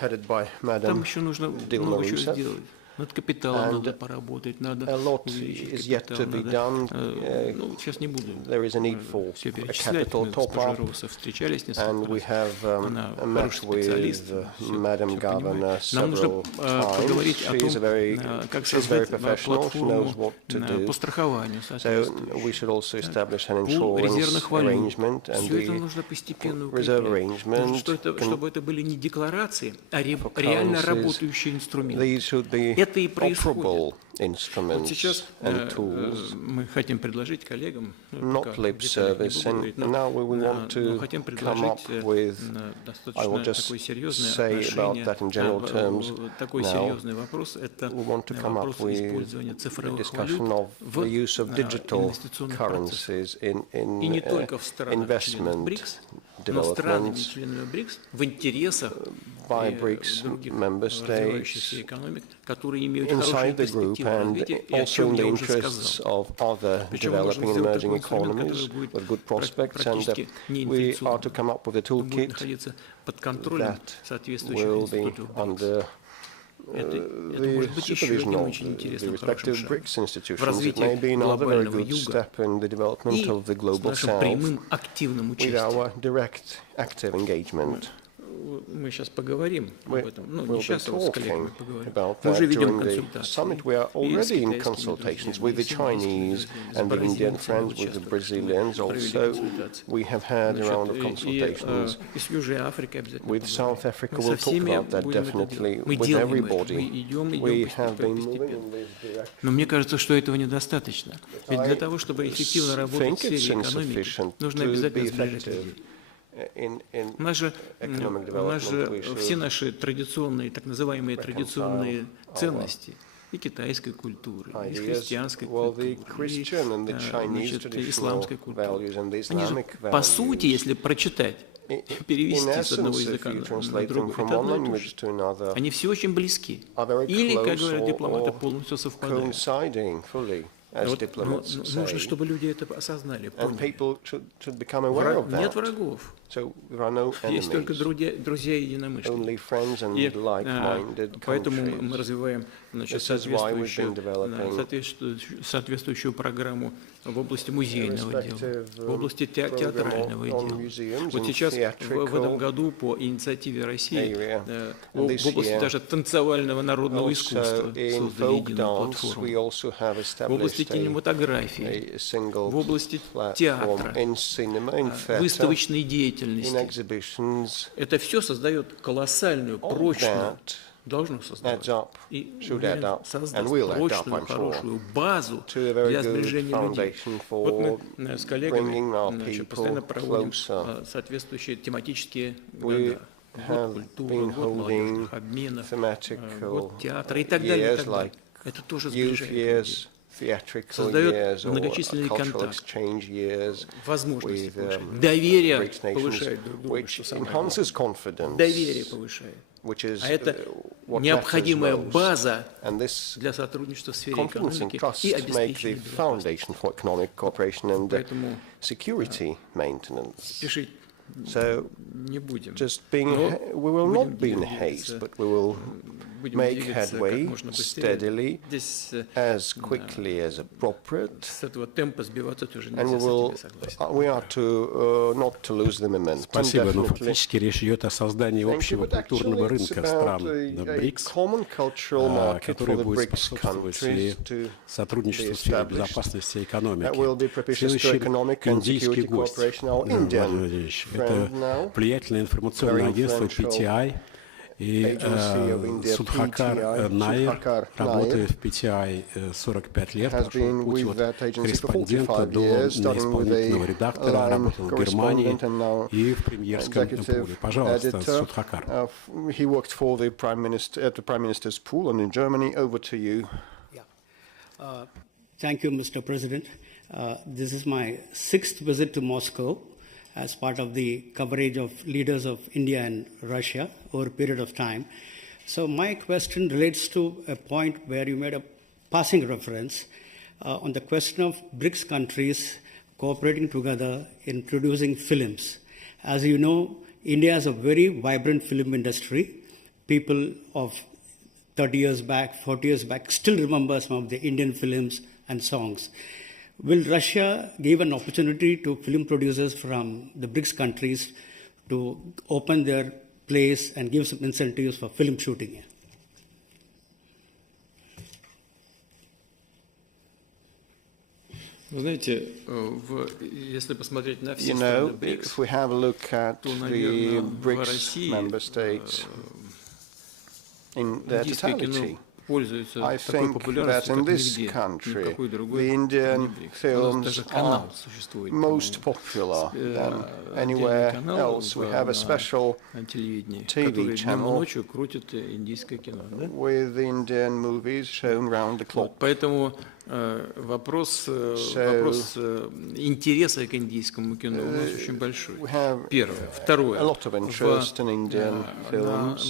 headed by Там Madam еще нужно Dilma много чего Rousseff. сделать. Над капиталом And надо поработать, надо a lot увеличить is yet капитал, to be надо, done. ну, сейчас не буду There is a need for все a перечислять. capital Мы с госпожой top-up, Русов встречались and несколько we раз. have Она met хороший специалист, with всё Madam Governor понимает. Нам нужно several поговорить times. о She's том, как she's very создать professional. She knows платформу what to do. по страхованию So we соответствующую. should also establish an Пул insurance резервных валют. arrangement, and Все это the нужно постепенно reserve укреплять. arrangement Нужно, чтобы это были не декларации, а реально currencies. работающие инструменты. These should be Это и происходит. operable Вот instruments сейчас and tools, мы хотим предложить коллегам, not lip service, and now we want to хотим come up предложить with, I will достаточно just такое серьезное say about отношение, that in general terms такой now. серьезный вопрос, это We want to come up вопрос with использования a цифровых discussion валют of в the use of digital инвестиционных процессах. currencies И in не только в странах членах investment БРИКС, но странами development членами БРИКС в интересах by и BRICS других member развивающихся states экономик, которые имеют хорошие inside the group, перспективы and развития, и о also чем in the я уже interests сказал. of other Причем мы можем developing and сделать emerging такой инструмент, economies который будет with good prospects, and практически we are to come up with a будет toolkit находиться под контролем that соответствующих will be институтов БРИКС. under Это the может быть еще supervision одним of очень the интересным, хорошим respective шагом BRICS в institutions. It may развитии be another very глобального good юга step in the development и of the с global нашим south прямым активным with участием. our direct active engagement. Мы сейчас поговорим об этом. Ну, не We'll be сейчас, а с коллегами talking поговорим. about Мы уже that ведем during the консультации. summit. We are И с already in китайскими consultations друзьями, with и the с Chinese индийскими, с and the Indian бразильцами friends, with the участвовали, Brazilians провели also. консультации. We have had a round of Значит, consultations. и с Южной Африкой обязательно With поговорим. South Africa, Мы we'll со talk всеми about that будем это definitely, делать. Мы with делаем это. everybody. Мы идем We have been moving постепенно. in this direction. Но мне кажется, что этого недостаточно. Ведь для того, чтобы эффективно работать в сфере экономики, нужно обязательно сближать людей. У нас же все наши традиционные, так называемые традиционные ценности и китайской культуры, и христианской культуры, и исламской культуры. Они же, по сути, если прочитать, перевести с одного языка на другой, это одно и то же. Они все очень близки. Или, как говорят дипломаты, полностью совпадают. Вот, нужно, чтобы люди это осознали, поняли. Нет врагов. Есть только друзья и единомышленники. И поэтому мы развиваем, значит, соответствующую программу в области музейного дела, в области театрального дела. Вот сейчас, в этом году, по инициативе России, в области даже танцевального народного искусства создали единую платформу. В области кинематографии, в области театра, выставочной деятельности. Это все создает колоссальную, прочную, должно создать и создаст прочную, хорошую базу для сближения людей. Вот мы с коллегами постоянно проводим соответствующие тематические года. Год культуры, год молодежных обменов, год театра и так далее, и так далее. Это тоже сближает людей. theatrical years or cultural exchange years with BRICS nations, which enhances confidence, which is what необходимая база this для сотрудничества в сфере confidence and экономики trust и make the обеспечения foundation for economic cooperation and Поэтому security maintenance. спешить So, не будем. just being, we will not be in haste, but we will make headway steadily, as quickly as appropriate, С этого темпа сбиваться тоже and нельзя, we are to not to lose the momentum. Спасибо, но фактически речь идет о создании общего культурного рынка стран БРИКС, который будет способствовать и сотрудничеству в сфере безопасности и экономики. Следующий индийский гость, Владимир Владимирович, это влиятельное информационное агентство PTI, и Судхакар Найер работает в PTI 45 лет, прошел путь от корреспондента до исполнительного редактора, работал в Германии и в премьерском пуле. Пожалуйста, Судхакар. He worked for the at the Prime Minister's pool and in Germany. Over to you. Thank you, Mr. President. This is my 6th visit to Moscow as part of the coverage of leaders of India and Russia over a period of time. So my question relates to a point where you made a passing reference on the question of BRICS countries cooperating together in producing films. As you know, India has a very vibrant film industry. People of 30 years back, 40 years back, still remember some of the Indian films and songs. Will Russia give an opportunity to film producers from the BRICS countries to open their place and give some incentives for film shooting here? Вы знаете, если посмотреть на все страны БРИКС, if we have a look at the BRICS member states in their totality, I think that in this country, the Indian films are most popular than anywhere else. We have a special TV channel with Indian movies shown round the clock. Вопрос интереса к индийскому кино у нас очень большой. Первое. Второе. На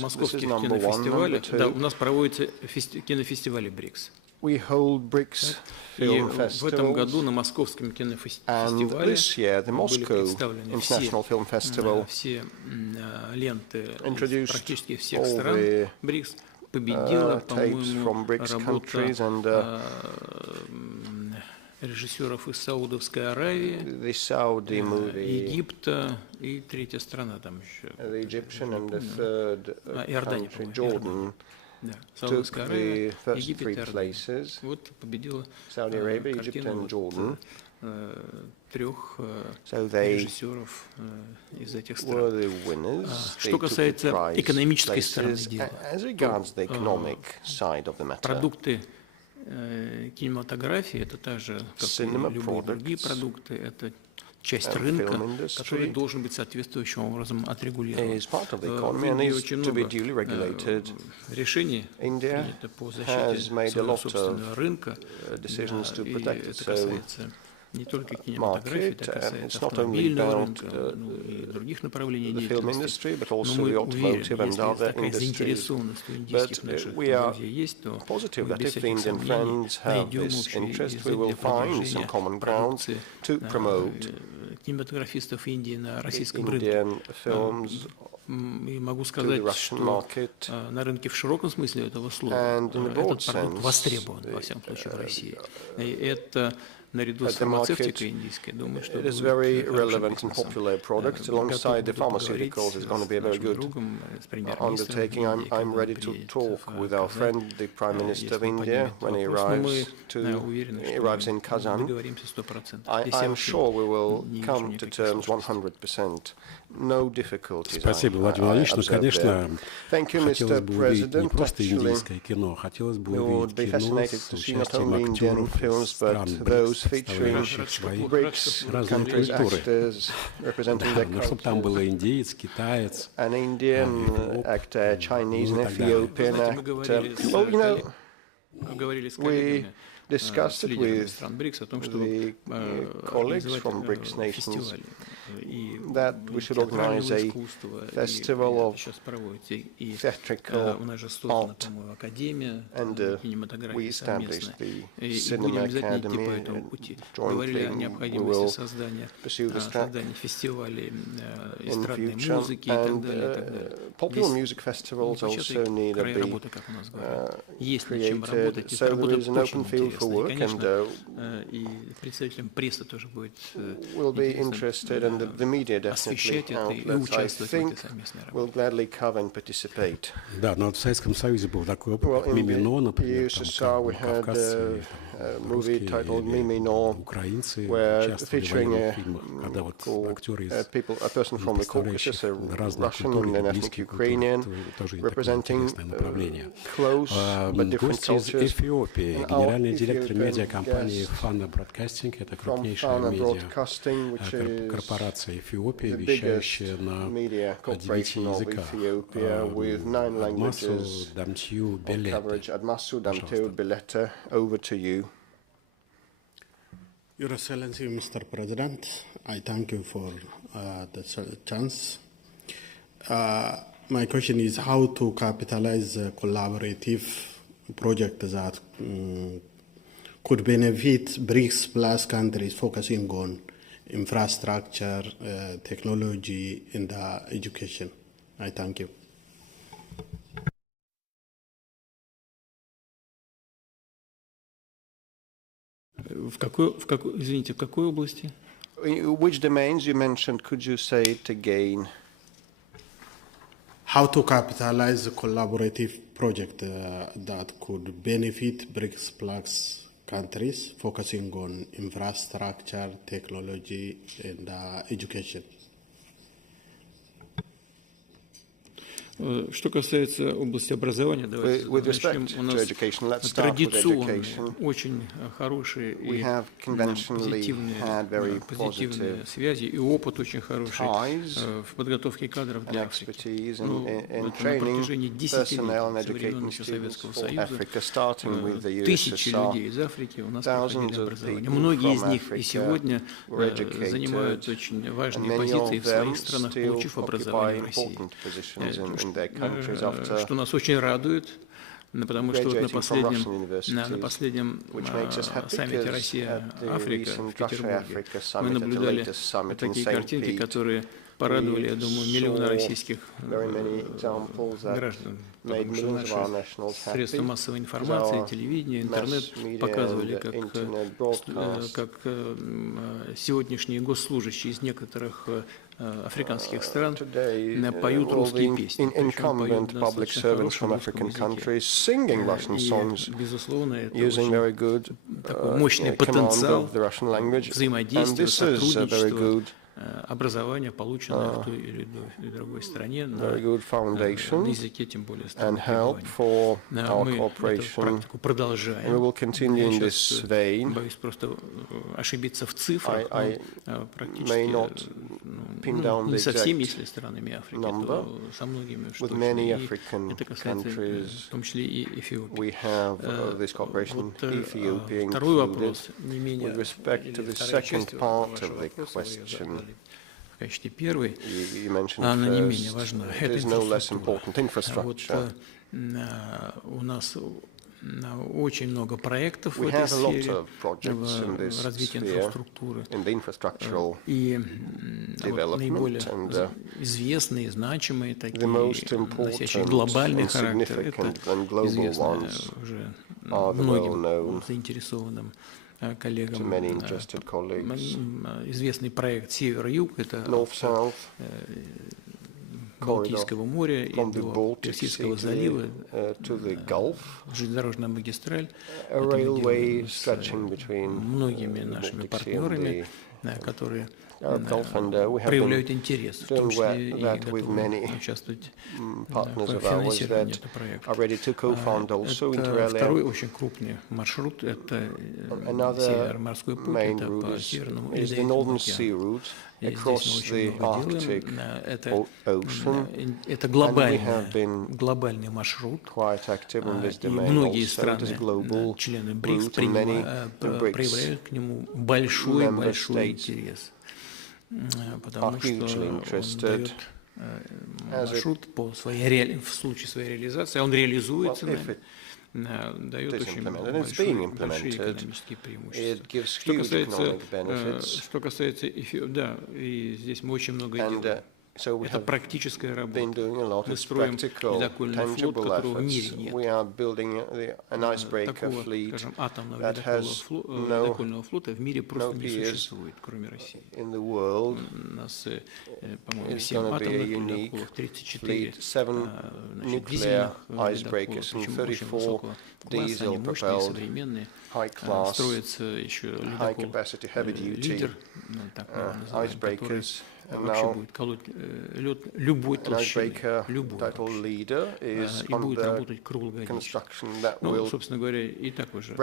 московских кинофестивалях у нас проводятся кинофестивали БРИКС. И в этом году на московском кинофестивале были представлены все ленты практически всех стран БРИКС. Победила, по-моему, работа режиссеров из Саудовской Аравии, Египта и третья страна там еще. Иордания, по-моему. Да, Саудовская Аравия, Египет и Иордания. Вот победила картина трех режиссеров из этих стран. Что касается экономической стороны дела, продукты кинематографии — это также, как и любые другие продукты, это часть рынка, который должен быть соответствующим образом отрегулирован. Очень много решений принято по защите своего собственного рынка, и это касается не только кинематографии, это касается автомобильного рынка, и других направлений деятельности. Но мы уверены, если такая заинтересованность у индийских наших друзей есть, то мы без всяких сомнений найдем общий язык для продвижения продукции кинематографистов Индии на российском рынке. И могу сказать, что на рынке в широком смысле этого слова этот продукт востребован, во всяком случае, в России. И это наряду с фармацевтикой индийской, думаю, что it is very relevant and popular product. Alongside the pharmaceuticals, it's going to be a very good undertaking. I'm ready to talk with our friend, the Prime Minister of India, when he arrives in Kazan. I'm sure we will come to terms 100%. No difficulties. Спасибо, Владимир Владимирович. Ну, конечно, хотелось бы увидеть не просто индийское кино, хотелось бы увидеть кино с участием актеров из стран БРИКС, представляющих свои разные культуры. Но чтобы там был индиец, китаец, Мы говорили с коллегами discussed it with the colleagues from BRICS nations that we should organize a festival of theatrical art, and we established the Cinema Academy. Jointly we will pursue this track in future, and popular music festivals also need to be created, so there is an open field for work, and we'll be interested, and the media definitely outlets, I think, will gladly cover and participate. Да, но в Советском Союзе был такой опыт, как «Мимино», например, USSR, we had a movie titled Mimino, where featuring a person from the Caucasus, a Russian and an ethnic Ukrainian, representing close but different cultures. Эфиопии, генеральный директор медиакомпании Fana Broadcasting, это крупнейшая медиакорпорация Эфиопии, вещающая на 9 языках. Адмасу Дамтью Белете. Over to you. Your Excellency, Mr. President, I thank you for the chance. My question is how to capitalize a collaborative project that could benefit BRICS Plus countries focusing on infrastructure, technology, and education. I thank you. В какой области? Which domains you mentioned? Could you say it again? How to capitalize a collaborative project that could benefit BRICS Plus countries, focusing on infrastructure, technology, and education. Что касается области образования, давайте начнем. У нас традиционные, очень хорошие и позитивные связи, и опыт очень хороший в подготовке кадров для Африки. На протяжении десятилетий со времен Советского Союза тысячи людей из Африки у нас проходили образование. Многие из них и сегодня занимают очень важные позиции в своих странах, получив образование в России. Что нас очень радует, потому что вот на последнем саммите Россия-Африка в Петербурге мы наблюдали такие картинки, которые порадовали, я думаю, миллионы российских граждан. Потому что наши средства массовой информации, телевидение, интернет показывали, как сегодняшние госслужащие из некоторых африканских стран поют русские песни. Incumbent public servants from African countries singing Russian songs using very good command of the Russian language, and this is a very good образование, полученное в той или другой стране на языке, тем более страны мы эту практику продолжаем. Я сейчас боюсь просто ошибиться в цифрах, но практически не со всеми, если странами Африки, то со многими уж точно. И это касается в том числе и Эфиопии. Второй вопрос, не менее, или вторая часть вашего вопроса, в качестве первой, она не менее важна. Это инфраструктура. Вот у нас очень много проектов в этой сфере, в развитии инфраструктуры. И вот наиболее известные, значимые, такие, носящие глобальный характер, это известно уже многим заинтересованным коллегам, известный проект «Север-Юг», это от Балтийского моря и до Персидского залива, железнодорожная магистраль, это с многими нашими партнерами, которые Arab Gulf, and we have проявляют интерес, в том числе и готовы участвовать в финансировании этого проекта. Второй очень крупный маршрут — это Североморской путь, это по Северному Ледовитому океану. И здесь мы очень много делаем. Это глобальный маршрут. И многие страны, члены БРИКС, проявляют к нему большой интерес. Потому что он дает маршрут в случае своей реализации, он реализуется, дает очень большие экономические преимущества. Что касается Эфиопии, да, и здесь мы очень много делаем. Это практическая работа. Мы строим ледокольный флот, которого в мире нет. Такого, скажем, атомного ледокольного флота в мире просто не существует, кроме России. У нас, по-моему, 7 атомных ледоколов, 34 дизельных ледоколов, причем очень высокого класса, они мощные, современные. Строится еще ледокол «Лидер», так мы его называем, который вообще будет колоть лед любой толщины, любой, и будет работать круглогодично. Ну, собственно говоря, и так уже.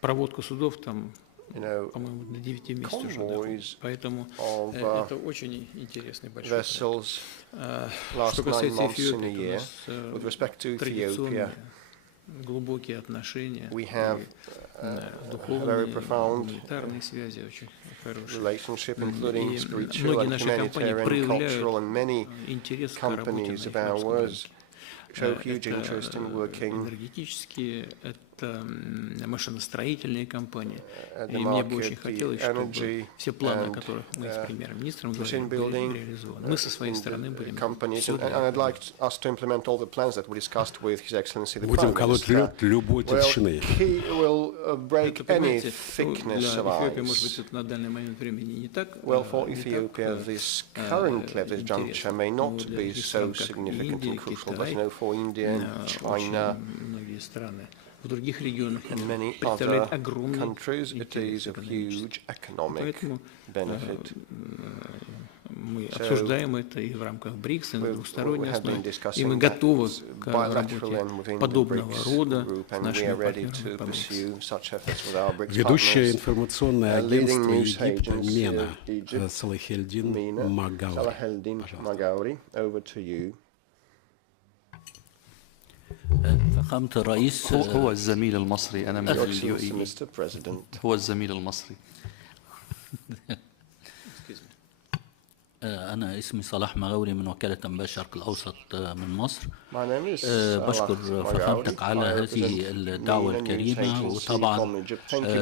Проводка судов там, по-моему, до 9 месяцев уже доходит. Поэтому это очень интересный большой проект. Что касается Эфиопии, у нас традиционные глубокие отношения, духовные, гуманитарные связи очень хорошие. И многие наши компании проявляют интерес к работе на эфиопском рынке. Это энергетические, это машиностроительные компании. И мне бы очень хотелось, чтобы все планы, о которых мы с премьер-министром говорим, были реализованы. Мы со своей стороны будем все Будем колоть лед любой толщины. Это, понимаете, для Эфиопии, может быть, это на данный момент времени не так интересно, но для таких стран, как Индия, Китай, очень многие страны в других регионах представляет огромный интерес экономический. Поэтому мы обсуждаем это и в рамках БРИКС, и на двусторонней основе, и мы готовы к работе подобного рода с нашими партнерами по БРИКС. Ведущее информационное агентство Египта МЕНА Салахельдин Магаури. فخامة الرئيس هو الزميل المصري أنا من اليو هو الزميل المصري أنا اسمي صلاح مغاوري من وكالة أنباء الشرق الأوسط من مصر. بشكر فخامتك على هذه الدعوة الكريمة، وطبعا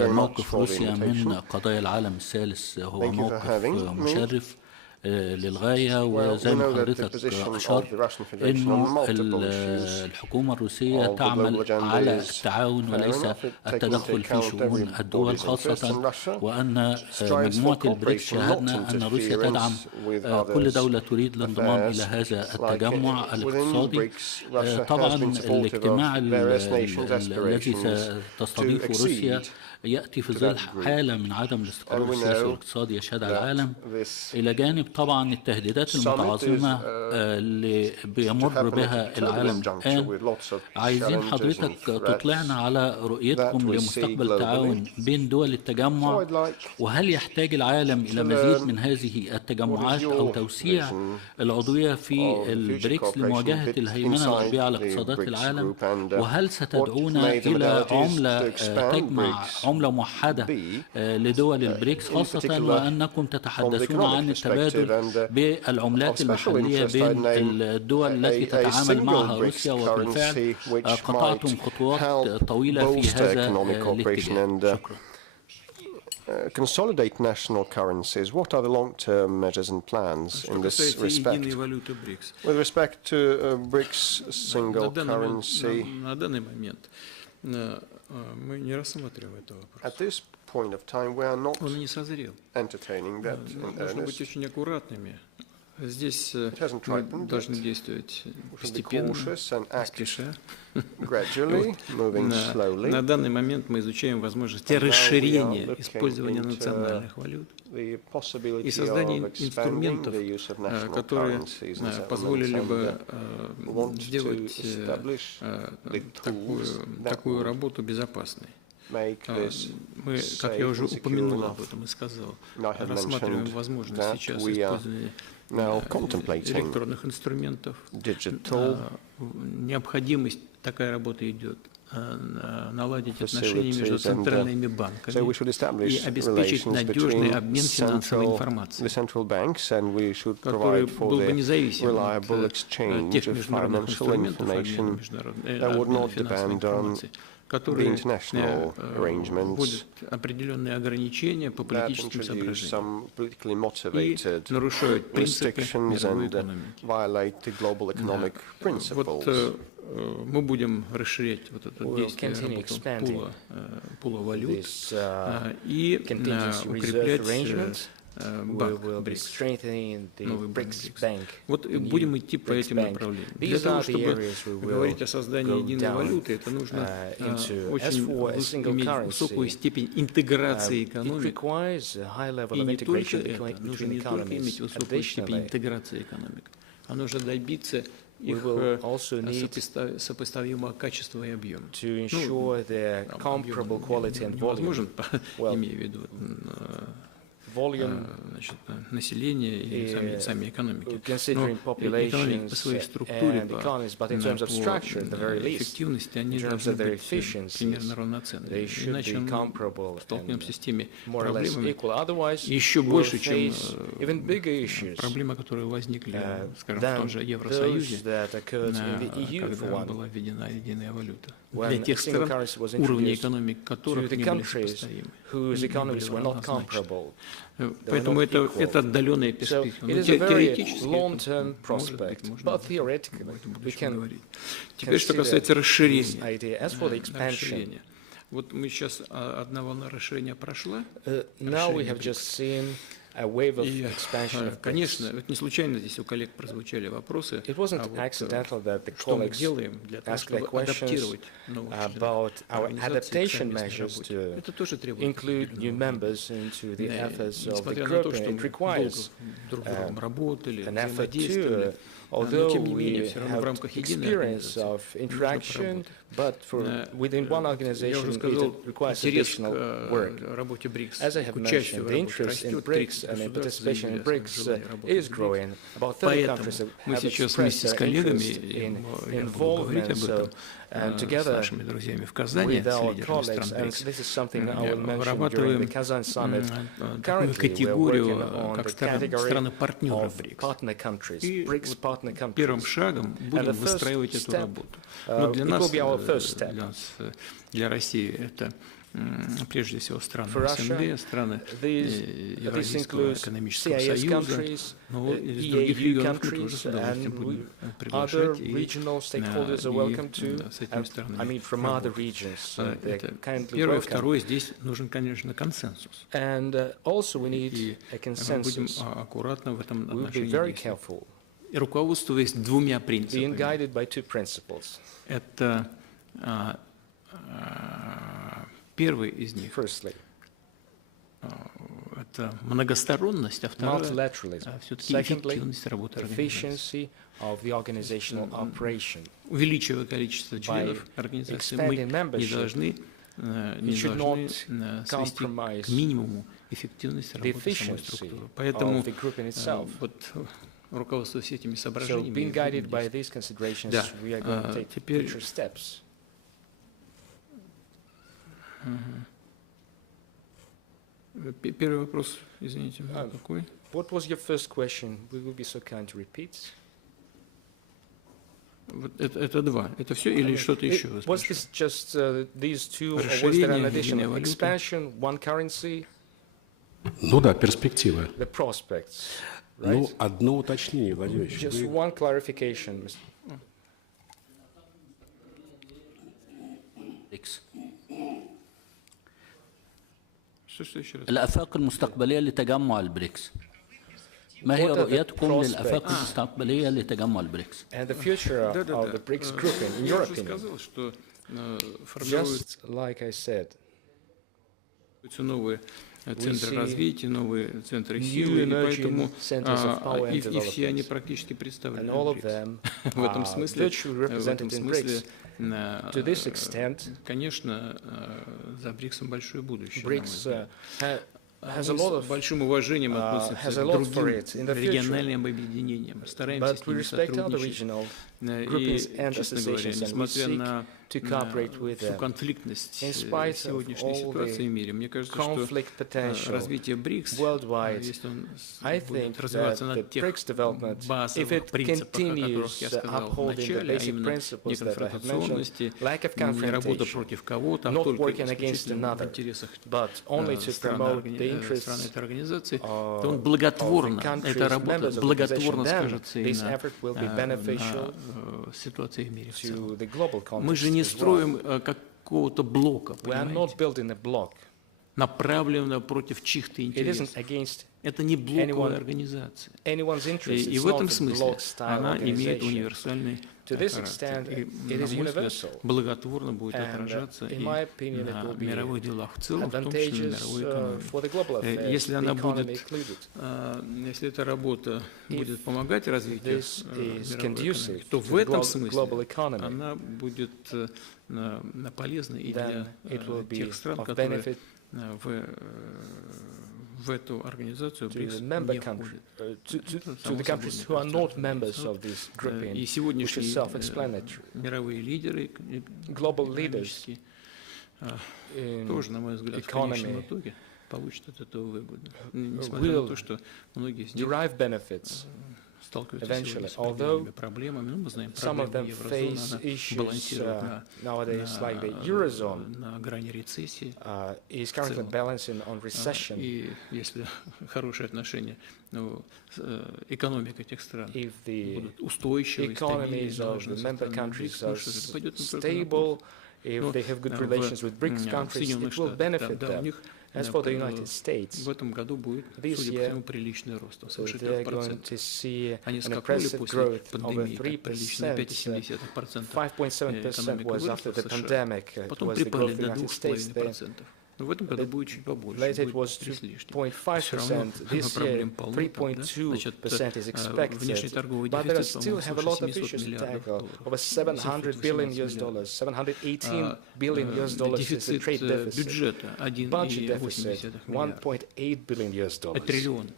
موقف روسيا من قضايا العالم الثالث هو موقف مشرف للغاية، وزي ما حضرتك أشرت إنه الحكومة الروسية تعمل على التعاون وليس التدخل في شؤون الدول، خاصة وأن مجموعة البريكس شاهدنا أن روسيا تدعم كل دولة تريد الانضمام إلى هذا التجمع الاقتصادي. طبعا الاجتماع الذي ستستضيفه روسيا يأتي في ظل حالة من عدم الاستقرار السياسي والاقتصادي يشهدها العالم، إلى جانب طبعا التهديدات المتعاظمة اللي بيمر بها العالم الآن. عايزين حضرتك تطلعنا على رؤيتكم لمستقبل التعاون بين دول التجمع، وهل يحتاج العالم إلى مزيد من هذه التجمعات أو توسيع العضوية في البريكس لمواجهة الهيمنة الغربية على اقتصادات العالم، وهل ستدعونا إلى عملة تجمع عملة موحدة لدول البريكس، خاصة وأنكم تتحدثون عن التبادل بالعملات المحلية بين الدول التي تتعامل معها روسيا، وبالفعل قطعتم خطوات طويلة في هذا الاتجاه. شكرا. Consolidate national currencies. What are the long-term measures and plans in this respect? With respect to BRICS single currency, at this point of time, we are not entertaining that in earnest. Здесь мы должны действовать постепенно, не спеша. На данный момент мы изучаем возможности расширения использования национальных валют и создания инструментов, которые позволили бы сделать такую работу безопасной. Мы, как я уже упомянул об этом и сказал, рассматриваем возможность сейчас использования электронных инструментов. Необходимость, такая работа идет, наладить отношения между центральными банками и обеспечить надежный обмен финансовой информацией, который был бы независим от тех международных инструментов обмена финансовой информацией, которые вводят определенные ограничения по политическим соображениям и нарушают принципы мировой экономики. Вот мы будем расширять вот это действие работу пула валют и укреплять банк BRICS, новый банк. Вот будем идти по этим направлениям. Для того, чтобы говорить о создании единой валюты, это нужно иметь высокую степень интеграции экономик. И не только это, нужно не только иметь высокую степень интеграции экономик, а нужно добиться их сопоставимого качества и объема. Невозможно, имея в виду население и сами экономики. Но экономики по своей структуре, по эффективности, они должны быть примерно равноценны. Иначе мы столкнемся с теми проблемами еще больше, чем проблемы, которые возникли, скажем, в том же Евросоюзе, когда была введена единая валюта. Для тех стран, уровни экономик которых не были сопоставимы. Поэтому это отдаленная перспектива. Но теоретически это говорить. Теперь, что касается расширения. Вот мы сейчас, одна волна расширения прошла. И, конечно, это не случайно здесь у коллег прозвучали вопросы, что мы делаем для того, чтобы адаптировать новых членов организации. Это тоже требует несмотря на то, что мы долго друг с другом работали, взаимодействовали, но тем не менее, все равно в рамках единой организации я уже сказал, интерес к работе БРИКС, к участию в работе растет, 30 государств заявили о Поэтому мы сейчас вместе с коллегами, я буду говорить об этом, с нашими друзьями в Казани, с лидерами стран БРИКС, вырабатываем такую категорию, как страны-партнеры БРИКС. И вот первым шагом будем выстраивать эту работу. Но для нас, для России, это прежде всего страны СНГ, страны Евразийского экономического союза, но из других регионов мы тоже с удовольствием будем приглашать и с этими странами работать. Первое. Второе, здесь нужен, конечно, консенсус. И мы будем аккуратно в этом отношении действовать. И руководствуясь двумя принципами. Это первый из них – это многосторонность, а второе – все-таки эффективность работы организации. Увеличивая количество членов организации, мы не должны свести к минимуму эффективность работы самой структуры. Поэтому вот, руководствуясь этими соображениями, теперь первый вопрос, извините, какой? What was your first question? Will you be so kind to repeat? Вот это два. Это все или что-то еще? Was this just these two, or was there an additional expansion, one currency? Ну да, перспективы. The prospects. Ну, одно уточнение, Владимир Ильич. Just one clarification. الآفاق المستقبلية لتجمع البريكس. ما هي رؤيتكم للآفاق المستقبلية لتجمع البريكس؟ And the future of the BRICS grouping, in your opinion? Just like I said, новые центры развития, новые центры силы, и поэтому и все они практически представлены в БРИКС. В этом смысле, to this extent, конечно, за БРИКСом большое будущее. BRICS с большим уважением относимся к другим региональным объединениям. Стараемся с ними сотрудничать. И, честно говоря, несмотря на всю конфликтность сегодняшней ситуации в мире, мне кажется, что развитие БРИКС, если он будет развиваться на тех базовых принципах, о которых я сказал в начале, а именно неконфронтационности, не работа против кого-то, а только исключительно в интересах страны этой организации, то он благотворно, эта работа благотворно скажется и на ситуации в мире в целом. Мы же не строим какого-то блока, направленного против чьих-то интересов. Это не блоковая организация. И в этом смысле она имеет универсальный характер. И, на мой взгляд, благотворно будет отражаться и на мировых делах в целом, в том числе на мировой экономике. Если она будет, если эта работа будет помогать развитию мировой экономики, то в этом смысле она будет полезна и для тех стран, которые в эту организацию БРИКС не входит. И сегодняшние мировые лидеры экономические тоже, на мой взгляд, в конечном итоге получат от этого выгоду. Несмотря на то, что многие из них сталкиваются сегодня с определенными проблемами. Ну, мы знаем, проблемы еврозоны, она балансирует на грани рецессии. И если хорошие отношения, экономика этих стран будут устойчивы, стабильны, должны это пойдет не только на Соединенных Штатах, да, у них в этом году будет, судя по всему, приличный рост, свыше 3%. Они скакнули после пандемии, прилично 5,7%. Экономика выросла в США, потом припали до 2,5%. Но в этом году будет чуть побольше, будет 3 с лишним. Все равно проблем полно. Значит, внешний торговый дефицит, по-моему, свыше 700 миллиардов долларов. Дефицит бюджета 1,8 миллиарда. Триллион.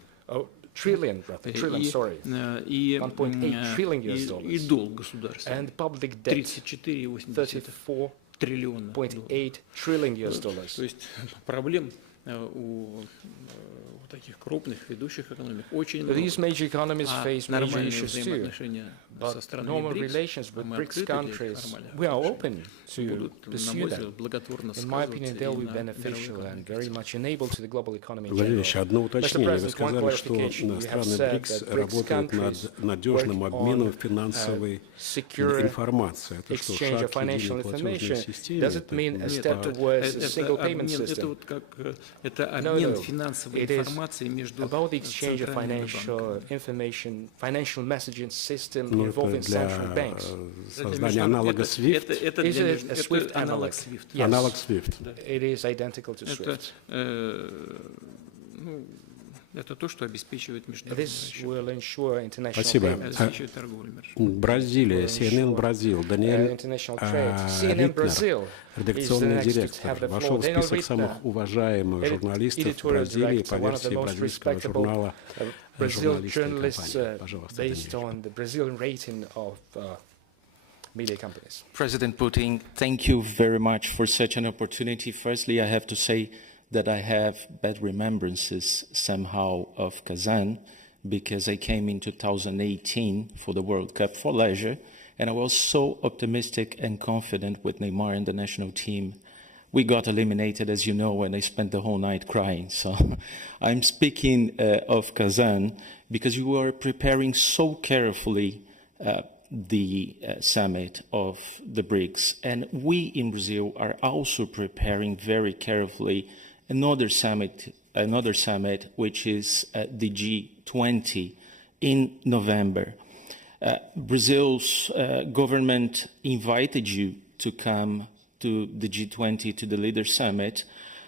И долг государства 34,8 триллиона долларов. То есть проблем у таких крупных ведущих экономик очень много. Нормальные взаимоотношения со странами БРИКС, мы открыты для их нормальных отношений, будут, на мой взгляд, благотворно сказываться и на мировой экономике. Владимир, одно уточнение. Вы сказали, что страны БРИКС работают над надежным обменом финансовой информации. Это что, шаг к единой платежной системе? Это обмен финансовой информацией между центральными банками. Это для создания аналога SWIFT. Это аналог SWIFT. Аналог SWIFT. Это то, что обеспечивает международный расчет. Спасибо. Бразилия, CNN Бразил, Даниэль Литнер, редакционный директор, вошел в список самых уважаемых журналистов Бразилии по версии бразильского журнала «Журналистская компания». Пожалуйста, media companies. President Putin, thank you very much for such an opportunity. Firstly, I have to say that I have bad remembrances somehow of Kazan because I came in 2018 for the World Cup for leisure, and I was so optimistic and confident with Neymar and the national team. We got eliminated, as you know, and I spent the whole night crying. So I'm speaking of Kazan because you are preparing so carefully the summit of the BRICS. And we in Brazil are also preparing very carefully another summit another summit, which is the G20 in November. Brazil's government invited you to come to the G20, to the Leaders Summit.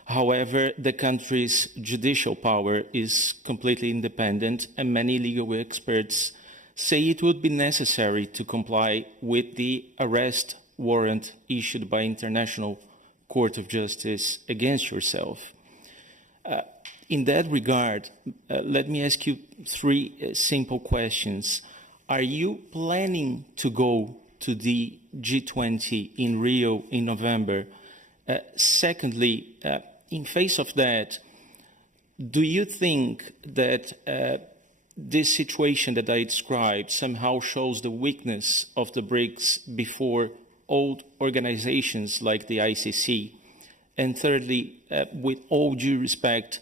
However, the country's judicial power is completely independent, and many legal experts say it would be necessary to comply with the arrest warrant issued by International Court of Justice against yourself. In that regard, let me ask you three simple questions. Are you planning to go to the G20 in Rio in November? Secondly, in face of that, do you think that this situation that I described somehow shows the weakness of the BRICS before old organizations like the ICC? And thirdly, with all due respect,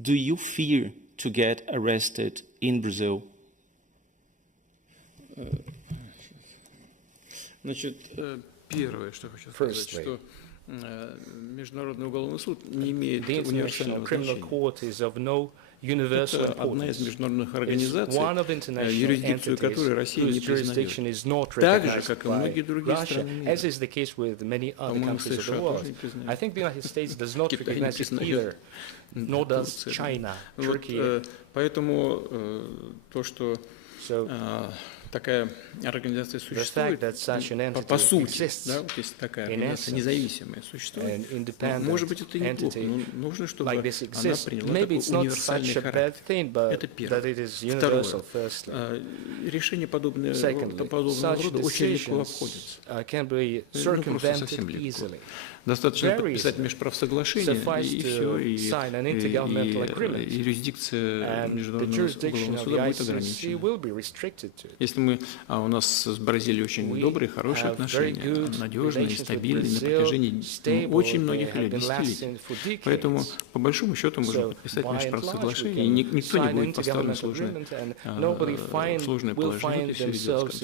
do you fear to get arrested in Brazil? Значит, первое, что хочу сказать, что Международный уголовный суд не имеет универсального значения. Это одна из международных организаций, юрисдикцию которой Россия не признает. Так же, как и многие другие страны мира. По-моему, США тоже не признают. Китай не признает. Поэтому то, что такая организация существует, по сути, да, вот если такая организация независимая существует, может быть, это неплохо, но нужно, чтобы она приняла такой универсальный характер. Это первое. Второе. Решения подобного рода очень легко обходятся. Ну, просто совсем легко. Достаточно подписать межправсоглашение, и все, и юрисдикция Международного уголовного суда будет ограничена. Если у нас с Бразилией очень добрые, хорошие отношения, надежные, стабильные на протяжении очень многих лет, десятилетий. Поэтому, по большому счету, можно подписать межправсоглашение, и никто не будет поставлен в сложное положение, все идет.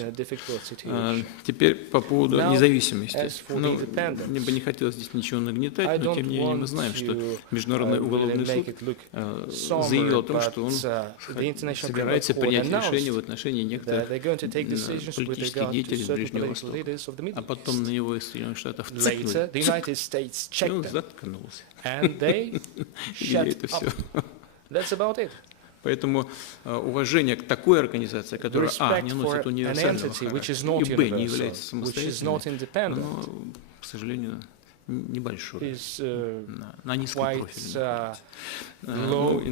Теперь по поводу независимости. Ну, мне бы не хотелось здесь ничего нагнетать, но тем не менее мы знаем, что Международный уголовный суд заявил о том, что он собирается принять решение в отношении некоторых политических деятелей с Ближнего Востока. А потом на него из Соединенных Штатов цикнули, и он заткнулся. И это все. Поэтому уважение к такой организации, которая не носит универсального характера, и не является самостоятельной, но, к сожалению, небольшое, на низком профиле. Ну, и,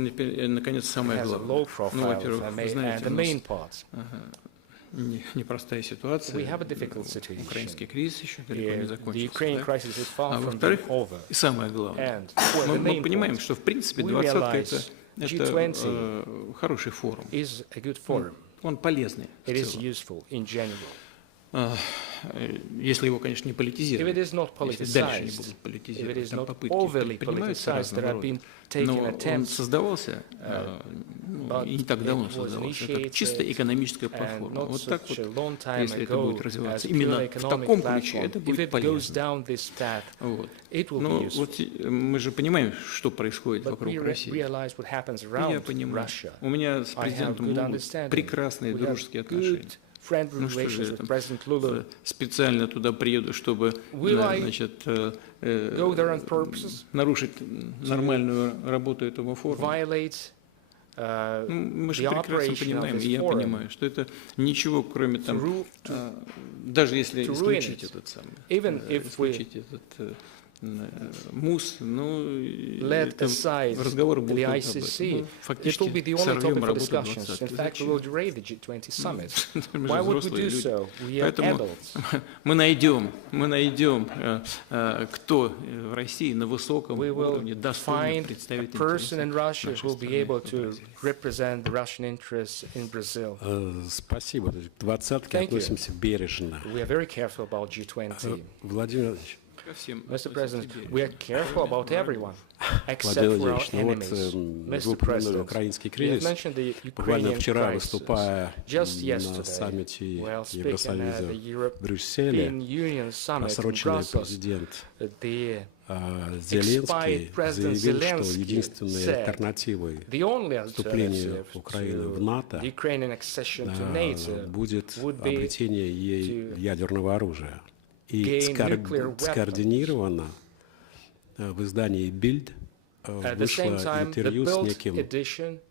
наконец, самое главное. Ну, во-первых, вы знаете, у нас непростая ситуация, украинский кризис еще далеко не закончился. Да? А во-вторых, и самое главное, мы понимаем, что, в принципе, двадцатка — это хороший форум. Он полезный в целом. Если его, конечно, не политизировать, если дальше не будут политизировать, там попытки предпринимаются разного рода. Но он создавался, и не так давно создавался, как чисто экономическая платформа. Вот так вот, если это будет развиваться именно в таком ключе, это будет полезно. Вот. Но вот мы же понимаем, что происходит вокруг России. Я понимаю. У меня с президентом могут прекрасные дружеские отношения. Ну что же я там специально туда приеду, чтобы, значит, нарушить нормальную работу этого форума. Мы же прекрасно понимаем, и я понимаю, что это ничего, кроме там, даже если исключить этот самый, исключить этот МУС, разговоры будут об этом. Фактически сорвем работу 20. Мы же взрослые люди. Поэтому мы найдем, кто в России на высоком уровне достойный представитель нашей страны. Спасибо. К двадцатке относимся бережно. Владимир Владимирович, Mr. President, we are careful about everyone, except for our enemies. Mr. President, you have mentioned the Ukrainian crisis. Just yesterday, while speaking at the European Union Summit in Brussels, the Зеленский заявил, что единственной альтернативой вступлению Украины в НАТО будет обретение ей ядерного оружия. И скоординированно в издании «Бильд» вышло интервью с неким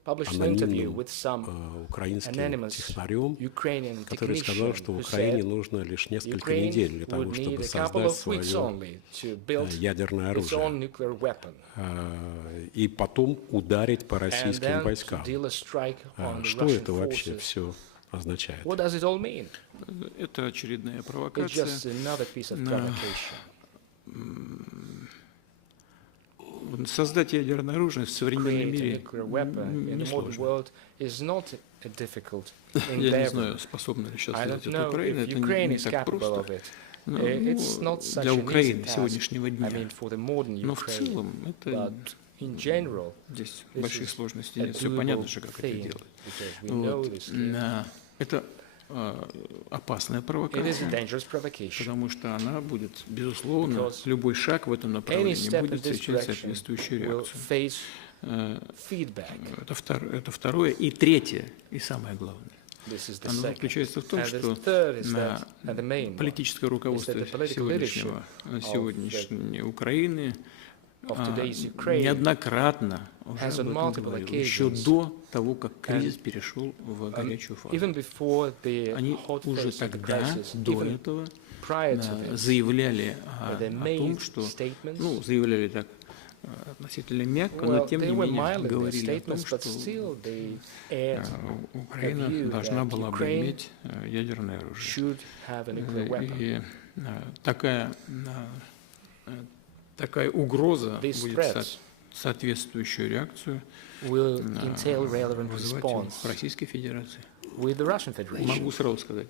анонимным украинским технарем, который сказал, что Украине нужно лишь несколько недель для того, чтобы создать свое ядерное оружие и потом ударить по российским войскам. Что это вообще все означает? Это очередная провокация на создать ядерное оружие в современном мире несложно. Я не знаю, способна ли сейчас сделать это Украина, это не так просто. Для Украины сегодняшнего дня. Но в целом это здесь больших сложностей нет. Все понятно же, как это делать. Это опасная провокация, потому что она будет, безусловно, любой шаг в этом направлении будет встречать соответствующую реакцию. Это второе. И третье, и самое главное. Оно заключается в том, что политическое руководство сегодняшней Украины неоднократно уже об этом говорил, еще до того, как кризис перешел в горячую фазу. Они уже тогда, до этого, заявляли о том, что, заявляли так относительно мягко, но тем не менее говорили о том, что Украина должна была бы иметь ядерное оружие. И такая угроза будет соответствующую реакцию вызывать в Российской Федерации. Могу сразу сказать,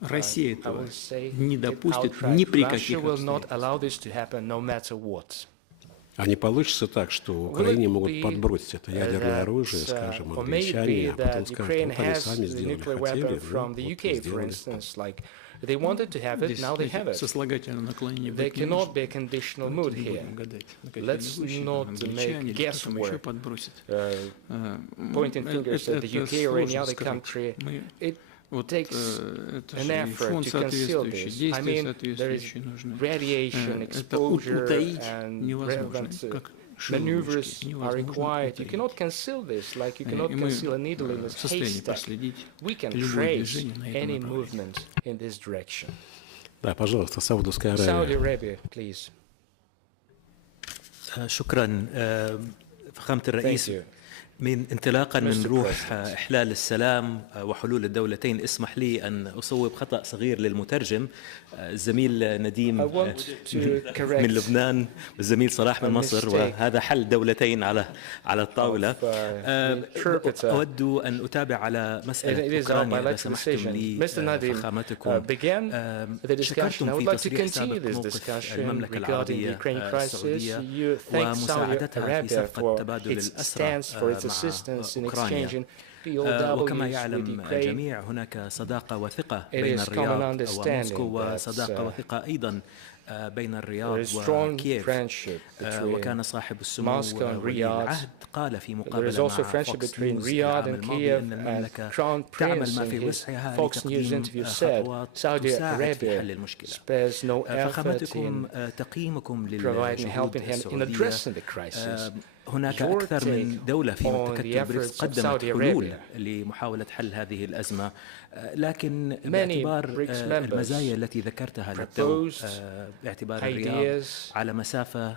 Россия этого не допустит ни при каких обстоятельствах. А не получится так, что Украине могут подбросить это ядерное оружие, скажем, англичане, а потом скажут, вот они сами сделали, хотели, сделали. They wanted to have it, now they have it. There cannot be a conditional mood here. Let's not make guesswork, pointing fingers at the UK or any other country. It takes an effort to conceal this. I mean, there is radiation exposure and relevant maneuvers are required. You cannot conceal this, like you cannot conceal a needle in a haystack. We can trace any movement in this direction. Да, пожалуйста, Саудовская Аравия. Saudi Arabia, please. شكرا فخامة الرئيس. انطلاقا من روح إحلال السلام وحلول الدولتين اسمح لي أن أصوب خطأ صغير للمترجم. الزميل نديم من لبنان والزميل صلاح من مصر، وهذا حل دولتين على الطاولة. أود أن أتابع على مسألة أوكرانيا إذا سمحتم لي فخامتكم. شكرتم في تصريح سابق موقف المملكة العربية السعودية ومساعدتها في صفقة تبادل الأسرى أوكرانيا. وكما يعلم الجميع هناك صداقة وثقة بين الرياض وموسكو، وصداقة وثقة أيضا بين الرياض وكييف. وكان صاحب السمو ولي العهد قال في مقابلة مع فوكس نيوز العام الماضي أن المملكة تعمل ما في وسعها لتقديم خطوات تساعد في حل المشكلة. فخامتكم تقييمكم للجهود السعودية. هناك أكثر من دولة في متكتل بريكس قدمت حلول لمحاولة حل هذه الأزمة، لكن باعتبار المزايا التي ذكرتها للتو، باعتبار الرياض على مسافة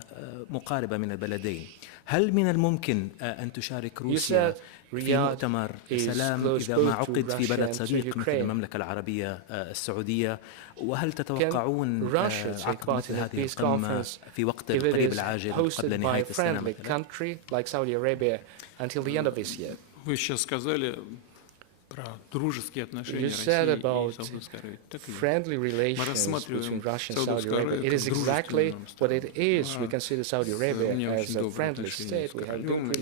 مقاربة من البلدين، هل من الممكن أن تشارك روسيا في مؤتمر سلام إذا ما عقد في بلد صديق مثل المملكة العربية السعودية؟ وهل تتوقعون عقد مثل هذه القمة في وقت القريب العاجل قبل نهاية السنة مثلا؟ Вы сейчас сказали про дружеские отношения России и Саудовской Аравии. Так и мы рассматриваем Саудовскую Аравию как дружественную страну. Мне очень добрые отношения с королем и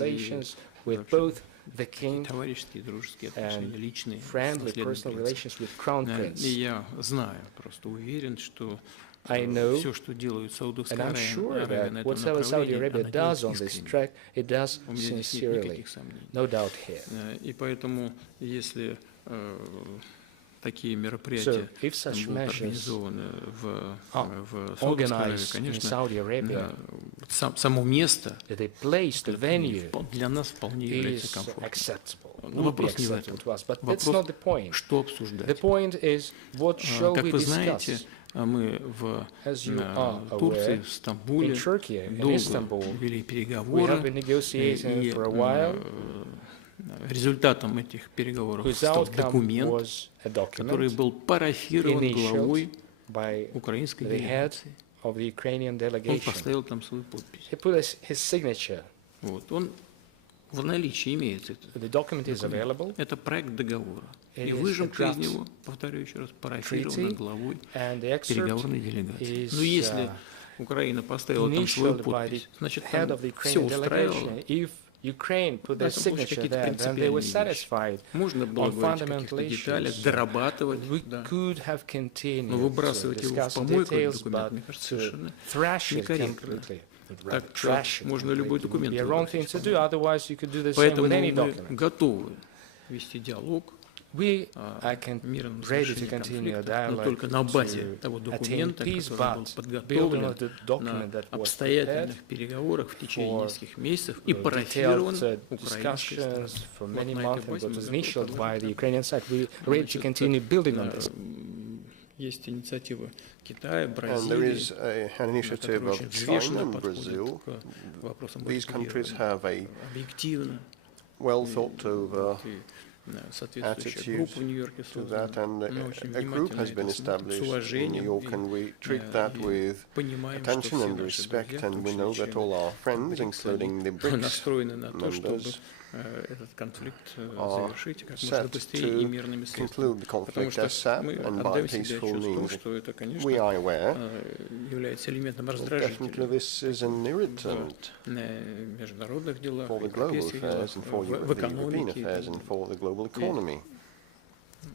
товарищеские дружеские отношения, личные, с наследным принципом. И я знаю, просто уверен, что I know, все, что делают Саудовская and I'm sure that whatever Saudi Arabia does on this track, it does sincerely, no doubt here. И поэтому, если такие мероприятия будут организованы в Саудовской Аравии, конечно, само место для нас вполне является комфортным. Вопрос не в этом. Вопрос, что обсуждать. Как вы знаете, мы в Турции, в Стамбуле долго вели переговоры, и результатом этих переговоров стал документ, который был парафирован главой украинской делегации. Он поставил там свою подпись. Вот, он в наличии имеется. Это проект договора. И выжимка из него, повторяю еще раз, парафирована главой переговорной делегации. Но если Украина поставила там свою подпись, значит, там все устраивало. Ukraine put their signature there, then they were satisfied on fundamental issues. We could have continued to discuss the details, but to thrash it completely. Так что можно любой документ выбросить. Поэтому мы готовы вести диалог мирным завершением но только на базе того документа, который был подготовлен на обстоятельных переговорах в течение нескольких месяцев и парафирован украинской стороной. Есть инициатива Китая, Бразилии, initiative of China and Brazil. These countries have a well thought over attitude to that, and a group has been established in New York, and we treat that with attention and respect, and we know that all our friends, including the BRICS members, are set to conclude the conflict ASAP and by peaceful means. We are aware that definitely this is an irritant for the global affairs and for the European affairs and for the global economy.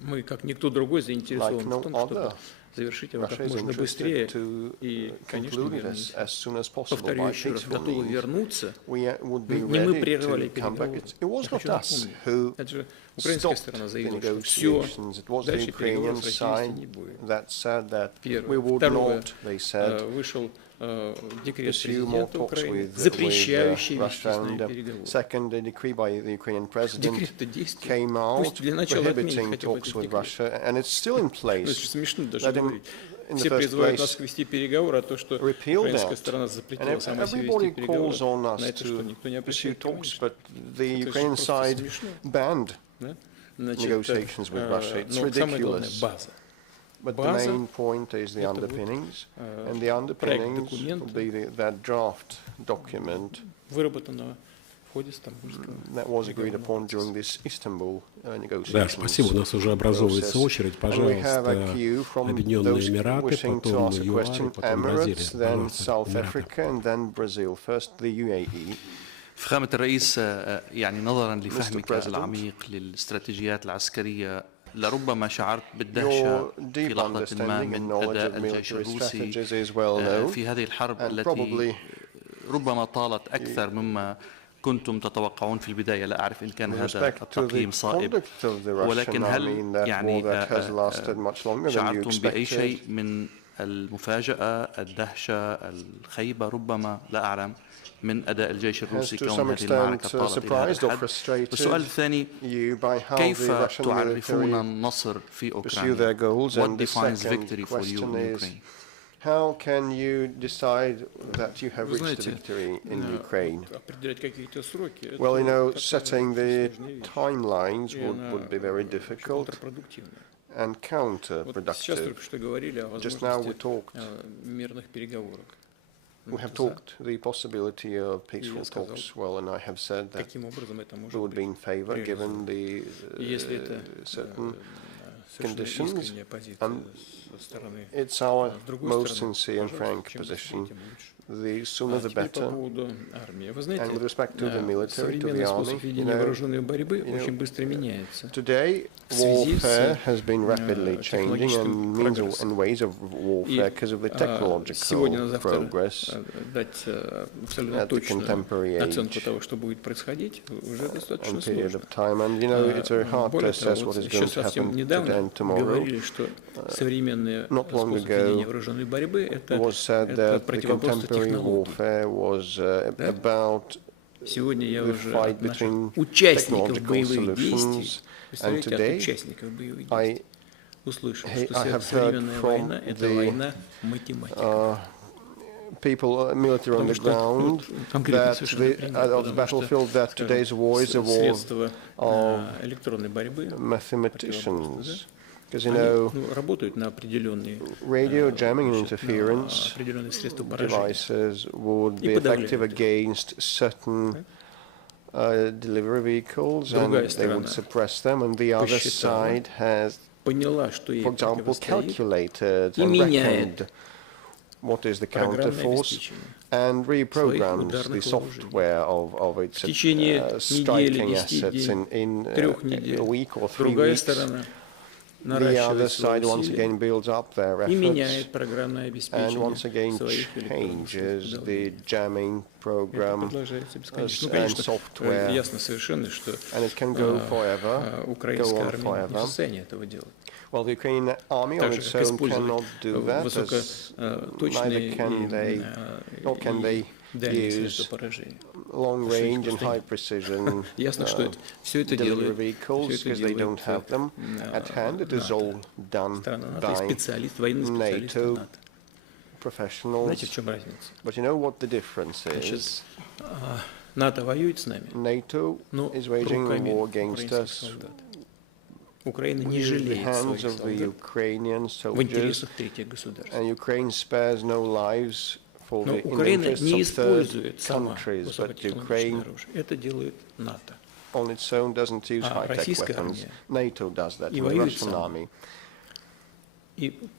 Мы, как никто другой, заинтересованы в том, чтобы завершить его как можно быстрее и, конечно, мирно. Повторю еще раз, готовы вернуться. Не мы прервали переговоры. Это же украинская сторона заявила, что все, дальше переговоров с Россией не будет. Первое. Второе. Вышел декрет президента Украины, запрещающий вести с нами переговоры. Декрет-то действует. Пусть для начала отменить хотя бы этот декрет. Это смешно даже говорить. Все призывают нас вести переговоры, а то, что украинская сторона запретила сама себе вести переговоры, на это что, никто не обращает внимания. Это просто смешно. Но самое главное – база. But the main point is the underpinnings, and the underpinnings will be that draft document that was agreed upon during this Istanbul negotiations. Да, спасибо. У нас уже образовывается очередь. Пожалуйста, Объединенные Эмираты, потом ЮАР, потом Бразилия. South Africa and then Brazil. First the UAE. فخامة الرئيس، يعني نظرا لفهمك العميق للاستراتيجيات العسكرية لربما شعرت بالدهشة في لحظة ما من أداء الجيش الروسي في هذه الحرب التي ربما طالت أكثر مما كنتم تتوقعون في البداية. لا أعرف إن كان هذا التقييم صائب، ولكن هل يعني شعرتم بأي شيء من المفاجأة، الدهشة، الخيبة ربما، لا أعلم، من أداء الجيش الروسي كون هذه المعركة طالت إلى هذا الحد؟ السؤال الثاني، كيف تعرفون النصر في أوكرانيا؟ What defines victory for you in Ukraine? How can you decide that you have reached a victory in Ukraine? Well, you know, setting the timelines would be very difficult and counterproductive. Just now we talked. We have talked the possibility of peaceful talks, well, and I have said that we would be in favor given the certain conditions, and it's our most sincere and frank position the sooner the better. And with respect to the military, to the army, today warfare has been rapidly changing, and means and ways of warfare because of the technological progress at the contemporary age and period of time. And it's very hard to assess what is going to happen today and tomorrow. Not long ago, it was said that the contemporary warfare was about the fight between technological solutions, and today I have heard from the people, military on the ground, that of the battlefield, that today's war is a war of mathematicians. Because, radio jamming and interference devices would be effective against certain delivery vehicles, and they would suppress them, and the other side has, for example, calculated and reckoned what is the counterforce and reprograms the software of its striking assets in a week or 3 weeks. The other side once again builds up their efforts and once again changes the jamming program and software, and it can go forever, go on forever. Well, the Ukrainian army on its own cannot do that, as neither can they, nor can they use long range and high precision delivery vehicles, because they don't have them at hand. It is all done by NATO professionals. But you know what the difference is? NATO is waging a war against us with the hands of the Ukrainian soldiers, and Ukraine spares no lives in the interests of third countries, but Ukraine on its own doesn't use high-tech weapons. NATO does that, the Russian army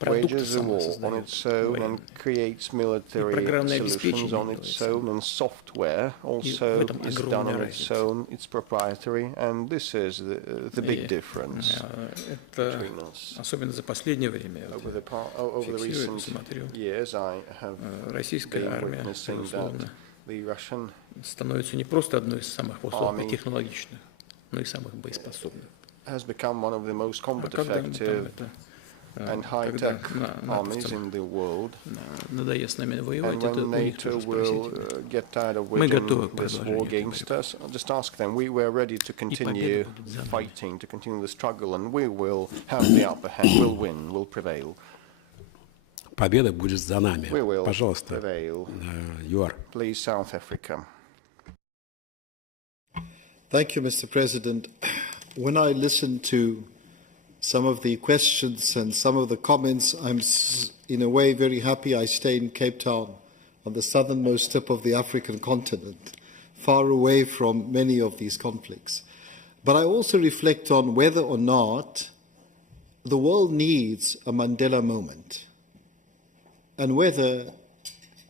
wages a war on its own and creates military solutions on its own, and software also is done on its own. It's proprietary, and this is the big difference between us. Over the recent years, I have been witnessing that the Russian army has become one of the most combat effective and high-tech armies in the world. And when NATO will get tired of waging this war against us, I'll just ask them. We were ready to continue fighting, to continue the struggle, and we will have the upper hand. We'll win, we'll prevail. Победа будет за нами. We will Пожалуйста, prevail. ЮАР. Please, South Africa. Thank you, Mr. President. When I listen to some of the questions and some of the comments, I'm in a way very happy I stay in Cape Town, on the southernmost tip of the African continent, far away from many of these conflicts. But I also reflect on whether or not the world needs a Mandela moment, and whether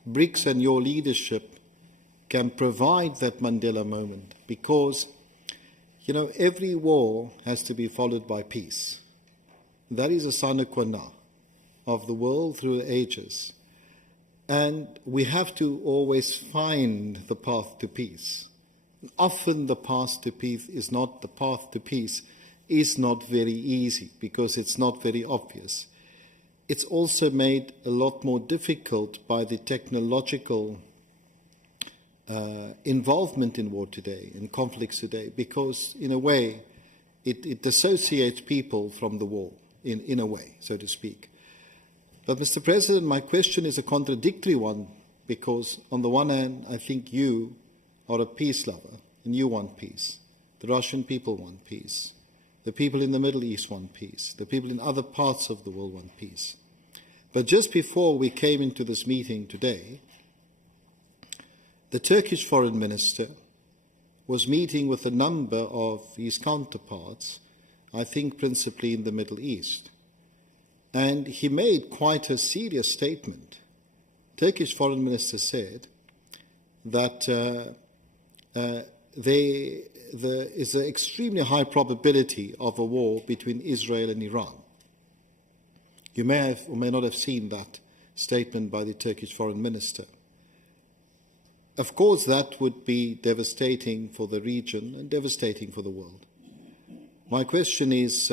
BRICS and your leadership can provide that Mandela moment, because every war has to be followed by peace. That is a sine qua non of the world through the ages. And we have to always find the path to peace. Often the path to peace is not very easy, because it's not very obvious. It's also made a lot more difficult by the technological involvement in war today, in conflicts today, because in a way it dissociates people from the war, in a way, so to speak. But Mr. President, my question is a contradictory one, because on the one hand, I think you are a peace lover and you want peace. The Russian people want peace. The people in the Middle East want peace. The people in other parts of the world want peace. But just before we came into this meeting today, the Turkish foreign minister was meeting with a number of his counterparts, I think principally in the Middle East. And he made quite a serious statement Turkish foreign minister said that there is an extremely high probability of a war between Israel and Iran. You may have or may not have seen that statement by the Turkish foreign minister. Of course, that would be devastating for the region and devastating for the world. My question is,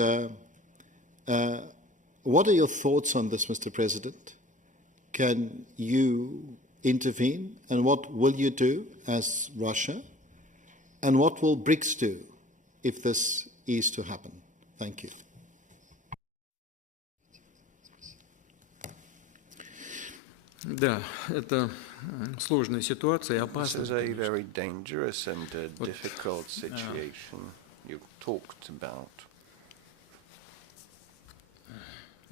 what are your thoughts on this, Mr. President? Can you intervene, and what will you do as Russia, and what will BRICS do if this is to happen? Thank you. Да, это сложная ситуация, опасная. This is a very dangerous and difficult situation you talked about.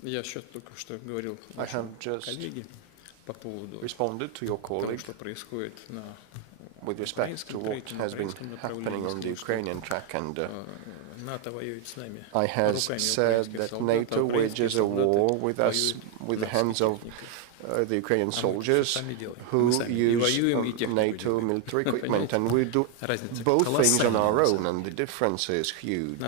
Я сейчас только что говорил вашему коллеге по поводу того, что происходит на with respect to what has been happening on the Ukrainian track, and I have said that NATO wages a war with us, with the hands of the Ukrainian soldiers who use NATO military equipment, and we do both things on our own, and the difference is huge.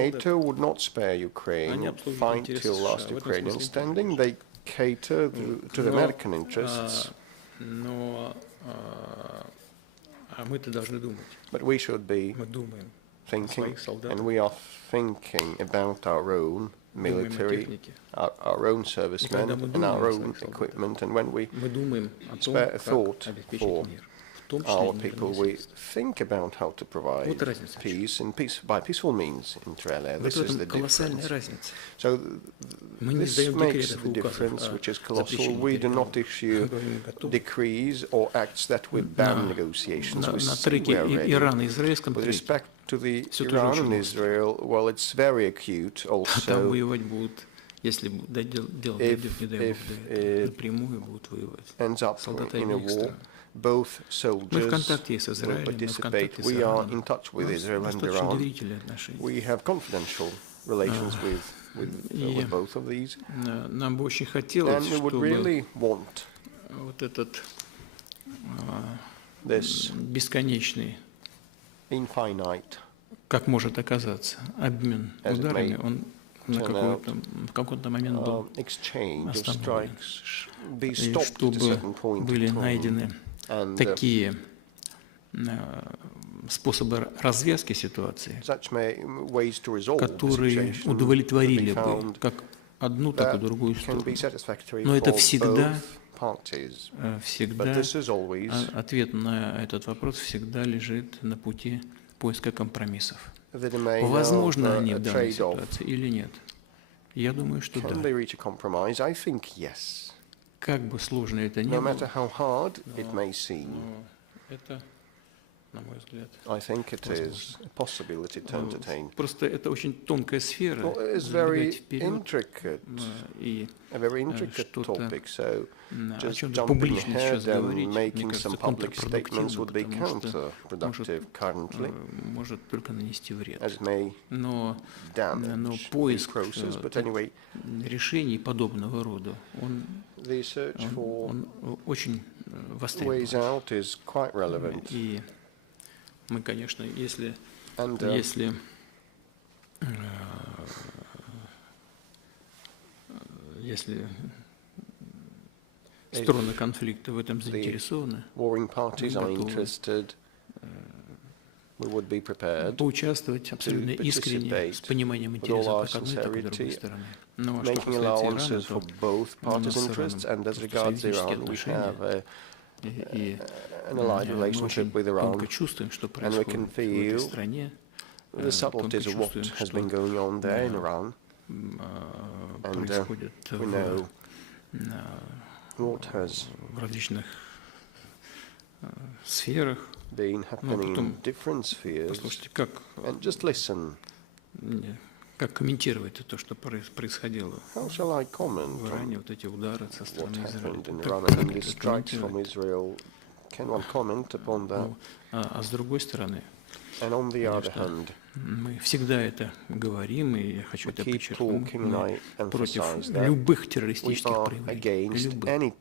NATO would not spare Ukraine, fight till last Ukrainian standing. They cater to the American interests. But we should be thinking, and we are thinking about our own military, our own servicemen, and our own equipment. And when we spare a thought for our people, we think about how to provide peace, and by peaceful means, inter alia. This is the difference. So this makes the difference, which is colossal. We do not issue decrees or acts that would ban negotiations. We are ready. With respect to the Iran and Israel, well, it's very acute also. If it ends up in a war, both soldiers will participate. We are in touch with Israel and Iran. We have confidential relations with both of these. And we would really want this infinite, как может оказаться, обмен ударами, он в какой-то момент был остановлен, и чтобы были найдены такие способы развязки ситуации, которые удовлетворили бы как одну, так и другую сторону. Но это всегда ответ на этот вопрос всегда лежит на пути поиска компромиссов. Возможно они в данной ситуации или нет? Я думаю, что да. Как бы сложно это ни было, это, на мой взгляд, просто это очень тонкая сфера, забегать вперед и что-то о чем-то публично сейчас говорить, мне кажется, контрпродуктивно, потому что может только нанести вред. Но поиск решений подобного рода, он очень востребован. И мы, конечно, если стороны конфликта в этом заинтересованы, мы готовы поучаствовать абсолютно искренне, с пониманием интересов как одной, так и другой стороны. Но что касается Ирана, то у нас с Ираном союзнические отношения, и мы очень тонко чувствуем, что происходит в этой стране, тонко чувствуем, что происходит в различных сферах. Но потом послушайте, как комментировать то, что происходило в Иране, вот эти удары со стороны Израиля. А с другой стороны, Мы всегда это говорим, и я хочу это подчеркнуть, мы против любых террористических проявлений, любых,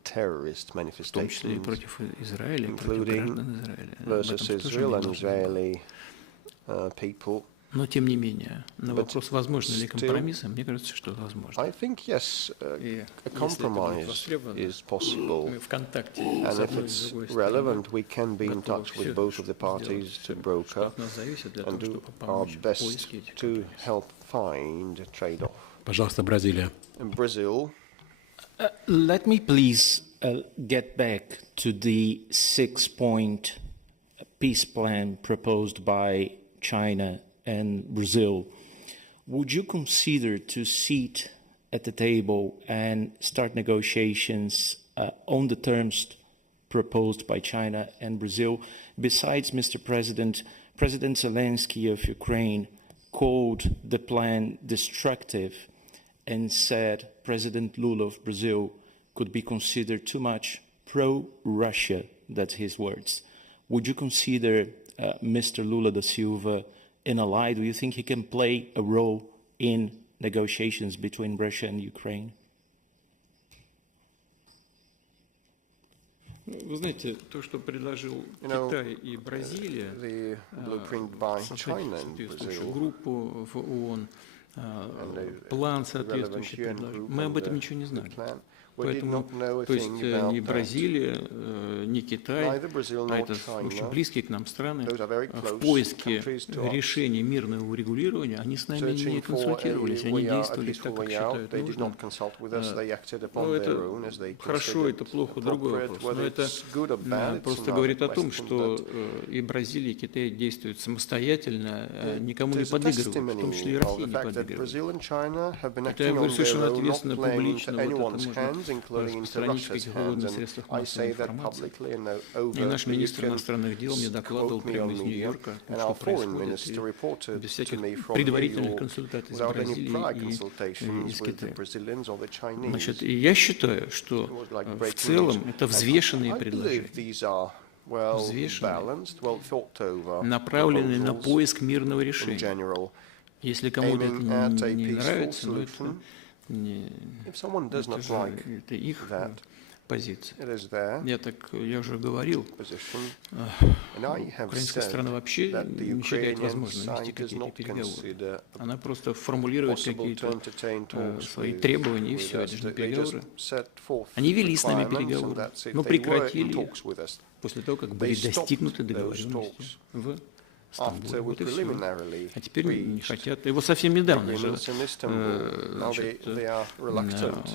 в том числе и против Израиля, и против граждан Израиля. Об этом тоже говорим. Но, тем не менее, на вопрос, возможно ли компромисс, мне кажется, что возможно. И если это будет востребовано, мы в контакте с одной и с другой стороной готовы все, что от нас зависит, для того, чтобы помочь в поиске этих компромиссов. Пожалуйста, Бразилия. Let me please get back to the 6-point peace plan proposed by China and Brazil. Would you consider to sit at the table and start negotiations on the terms proposed by China and Brazil? Besides, Mr. President, President Zelensky of Ukraine called the plan destructive and said President Lula of Brazil could be considered too much pro-Russia, that's his words. Would you consider Mr. Lula da Silva an ally? Do you think he can play a role in negotiations between Russia and Ukraine? Вы знаете, то, что предложил Китай и Бразилия, соответствующую группу в ООН, план соответствующий предложил, мы об этом ничего не знали. Поэтому, то есть ни Бразилия, ни Китай, а это очень близкие к нам страны, в поиске решения мирного урегулирования, они с нами не консультировались, они действовали так, как считают нужным. Ну, это хорошо, это плохо, другой вопрос. Но это просто говорит о том, что и Бразилия, и Китай действуют самостоятельно, никому не подыгрывают, в том числе и России не подыгрывают. Китай говорит совершенно ответственно, публично, вот это можно распространить в каких угодно средствах массовой информации. И наш министр иностранных дел мне докладывал прямо из Нью-Йорка, что происходит, и без всяких предварительных консультаций с Бразилией и с Китаем. Значит, и я считаю, что в целом это взвешенные предложения, взвешенные, направленные на поиск мирного решения. Если кому-то это не нравится, но это их позиция. Я уже говорил, украинская сторона вообще не считает возможным вести какие-то переговоры. Она просто формулирует какие-то свои требования, и все, это же не переговоры. Они вели с нами переговоры, но прекратили после того, как были достигнуты договоренности в Стамбуле. Вот и все. А теперь не хотят. Его совсем недавно же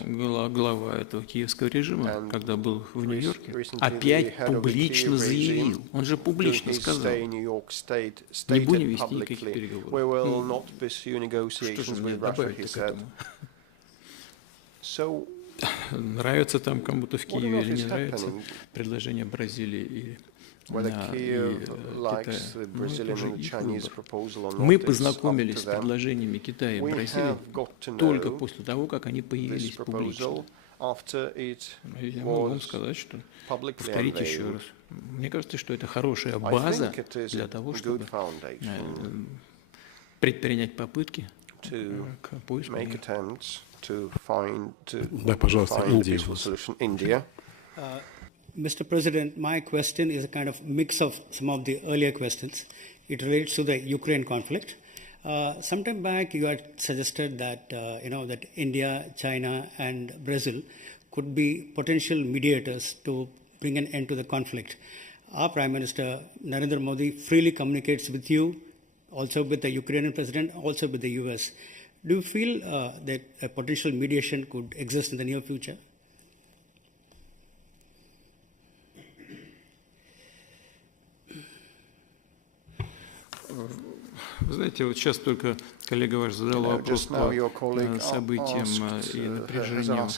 глава этого киевского режима, когда был в Нью-Йорке, опять публично заявил, он же публично сказал, не будем вести никаких переговоров. Что же мне добавить к этому? Нравится там кому-то в Киеве или не нравится предложение Бразилии и Китая. Мы познакомились с предложениями Китая и Бразилии только после того, как они появились публично. Я могу вам сказать, что повторить еще раз. Мне кажется, что это хорошая база для того, чтобы предпринять попытки к поиску мира. Да, пожалуйста, Индия. Mr. President, my question is a kind of mix of some of the earlier questions. It relates to the Ukraine conflict. Some time back, you had suggested that, that India, China, and Brazil could be potential mediators to bring an end to the conflict. Our Prime Minister, Narendra Modi, freely communicates with you, also with the Ukrainian president, also with the US. Do you feel that a potential mediation could exist in the near future? Вы знаете, вот сейчас только коллега ваш задал вопрос по событиям и напряжению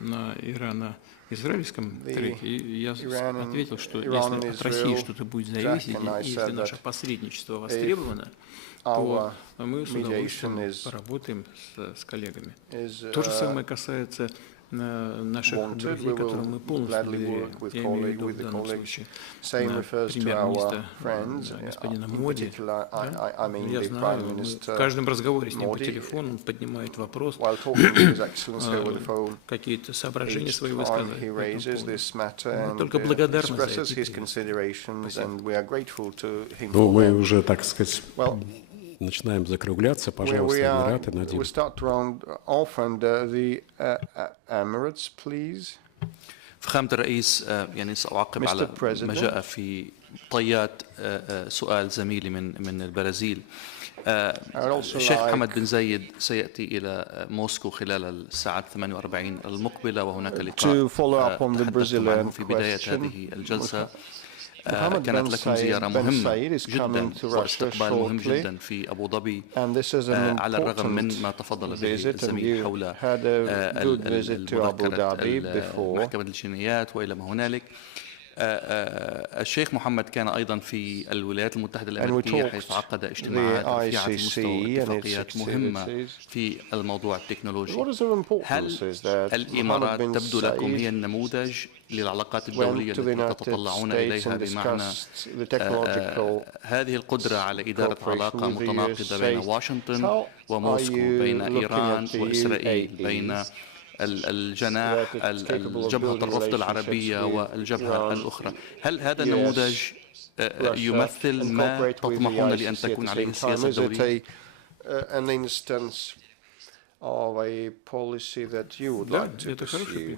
на ирано-израильском треке. И я ответил, что если от России что-то будет зависеть, и если наше посредничество востребовано, то мы с удовольствием поработаем с коллегами. То же самое касается наших друзей, которым мы полностью доверяем. Я имею в виду в данном случае премьер-министра господина Моди. Я знаю, в каждом разговоре с ним по телефону он поднимает вопрос, какие-то соображения свои высказывает. Мы только благодарны за это. Ну, мы уже, так сказать, начинаем закругляться. Пожалуйста, Эмираты, Надим. فخامة الرئيس يعني سأعقب على ما جاء في طيات سؤال زميلي من البرازيل. الشيخ محمد بن زايد سيأتي إلى موسكو خلال الساعات 48 المقبلة، وهناك لقاء تحدثتم عنه في بداية هذه الجلسة. كانت لكم زيارة مهمة جدا واستقبال مهم جدا في أبو ظبي، على الرغم من ما تفضل به الزميل حول محكمة الجنايات وإلى ما هنالك. الشيخ محمد كان أيضا في الولايات المتحدة الأمريكية، حيث عقد اجتماعات رفيعة المستوى واتفاقيات مهمة في الموضوع التكنولوجي. هل الإمارات تبدو لكم هي النموذج للعلاقات الدولية التي تتطلعون إليها، بمعنى هذه القدرة على إدارة علاقة متناقضة بين واشنطن وموسكو، بين إيران وإسرائيل، بين الجناح الجبهة الرفض العربية والجبهة الأخرى؟ هل هذا النموذج يمثل ما تطمحون لأن تكون عليه السياسة الدولية؟ Of a policy that you would like to pursue.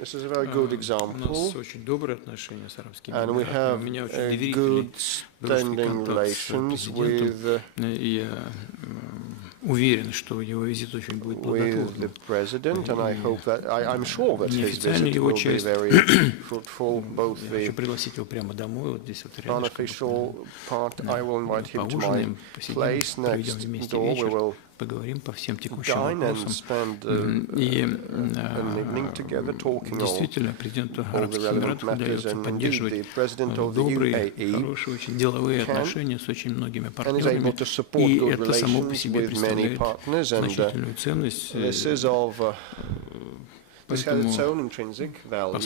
This is a very good example, and we have good standing relations with the president, and I hope that I'm sure that his visit will be very fruitful. Both the unofficial part, I will invite him to my place next door. We will dine and spend an evening together talking all the relevant matters, and indeed the president of the UAE can and is able to support good relations with many partners, and this has its own intrinsic value,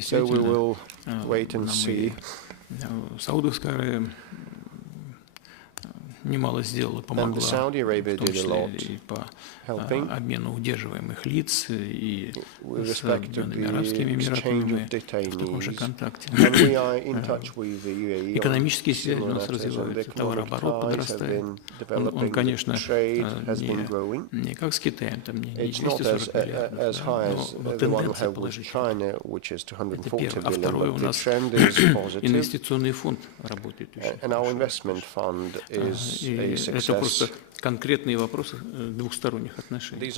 so we will wait and see. Немало сделала, помогла, в том числе и по обмену удерживаемых лиц, и с Объединенными Арабскими Эмиратами мы в таком же контакте. Экономические связи у нас развиваются, товарооборот подрастает. Он, конечно, не как с Китаем, там не 240 миллиардов, но тенденция положительная. Это первое. А второе, у нас инвестиционный фонд работает очень. И это просто конкретные вопросы двухсторонних отношений.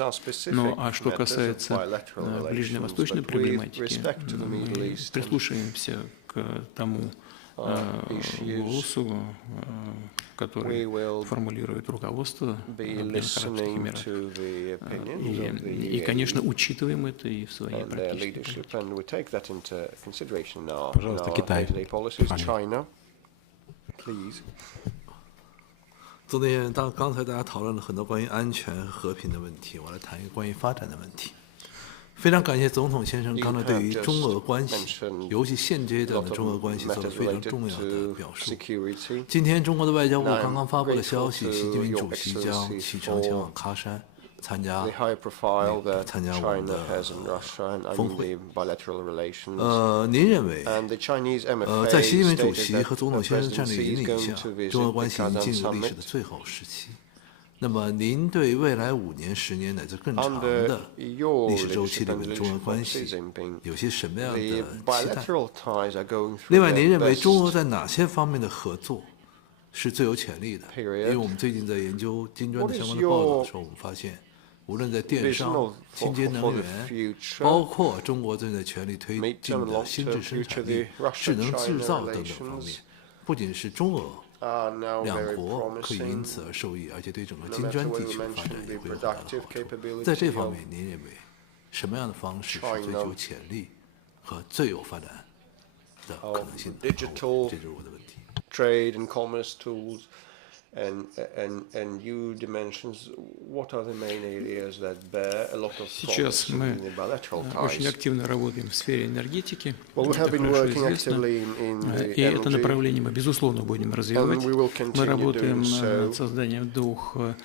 Ну а что касается ближневосточной проблематики, мы прислушаемся к тому голосу, который формулирует руководство Объединенных Арабских Эмиратов. И, конечно, учитываем это и в своей практической политике. Пожалуйста, Китай. 昨天刚才大家讨论了很多关于安全和平的问题，我来谈一个关于发展的问题。非常感谢总统先生刚才对于中俄关系，尤其现阶段的中俄关系做了非常重要的表述。今天中国的外交部刚刚发布了消息，习近平主席将启程前往喀山参加我们的峰会。您认为，在习近平主席和总统先生战略引领下，中俄关系已经进入历史的最后时期。那么，您对未来5年、10年乃至更长的历史周期里面的中俄关系有些什么样的期待？另外，您认为中俄在哪些方面的合作是最有潜力的？因为我们最近在研究金砖的相关的报道的时候，我们发现，无论在电商、清洁能源，包括中国正在全力推进的新质生产力、智能制造等等方面，不仅是中俄两国可以因此而受益，而且对整个金砖地区的发展也会有很大的好处。在这方面，您认为什么样的方式是最具潜力和最有发展的可能性的？这就是我的问题。Trade and commerce tools and new dimensions. Сейчас мы очень активно работаем в сфере энергетики, это хорошо известно, и это направление мы, безусловно, будем развивать. Мы работаем над созданием 2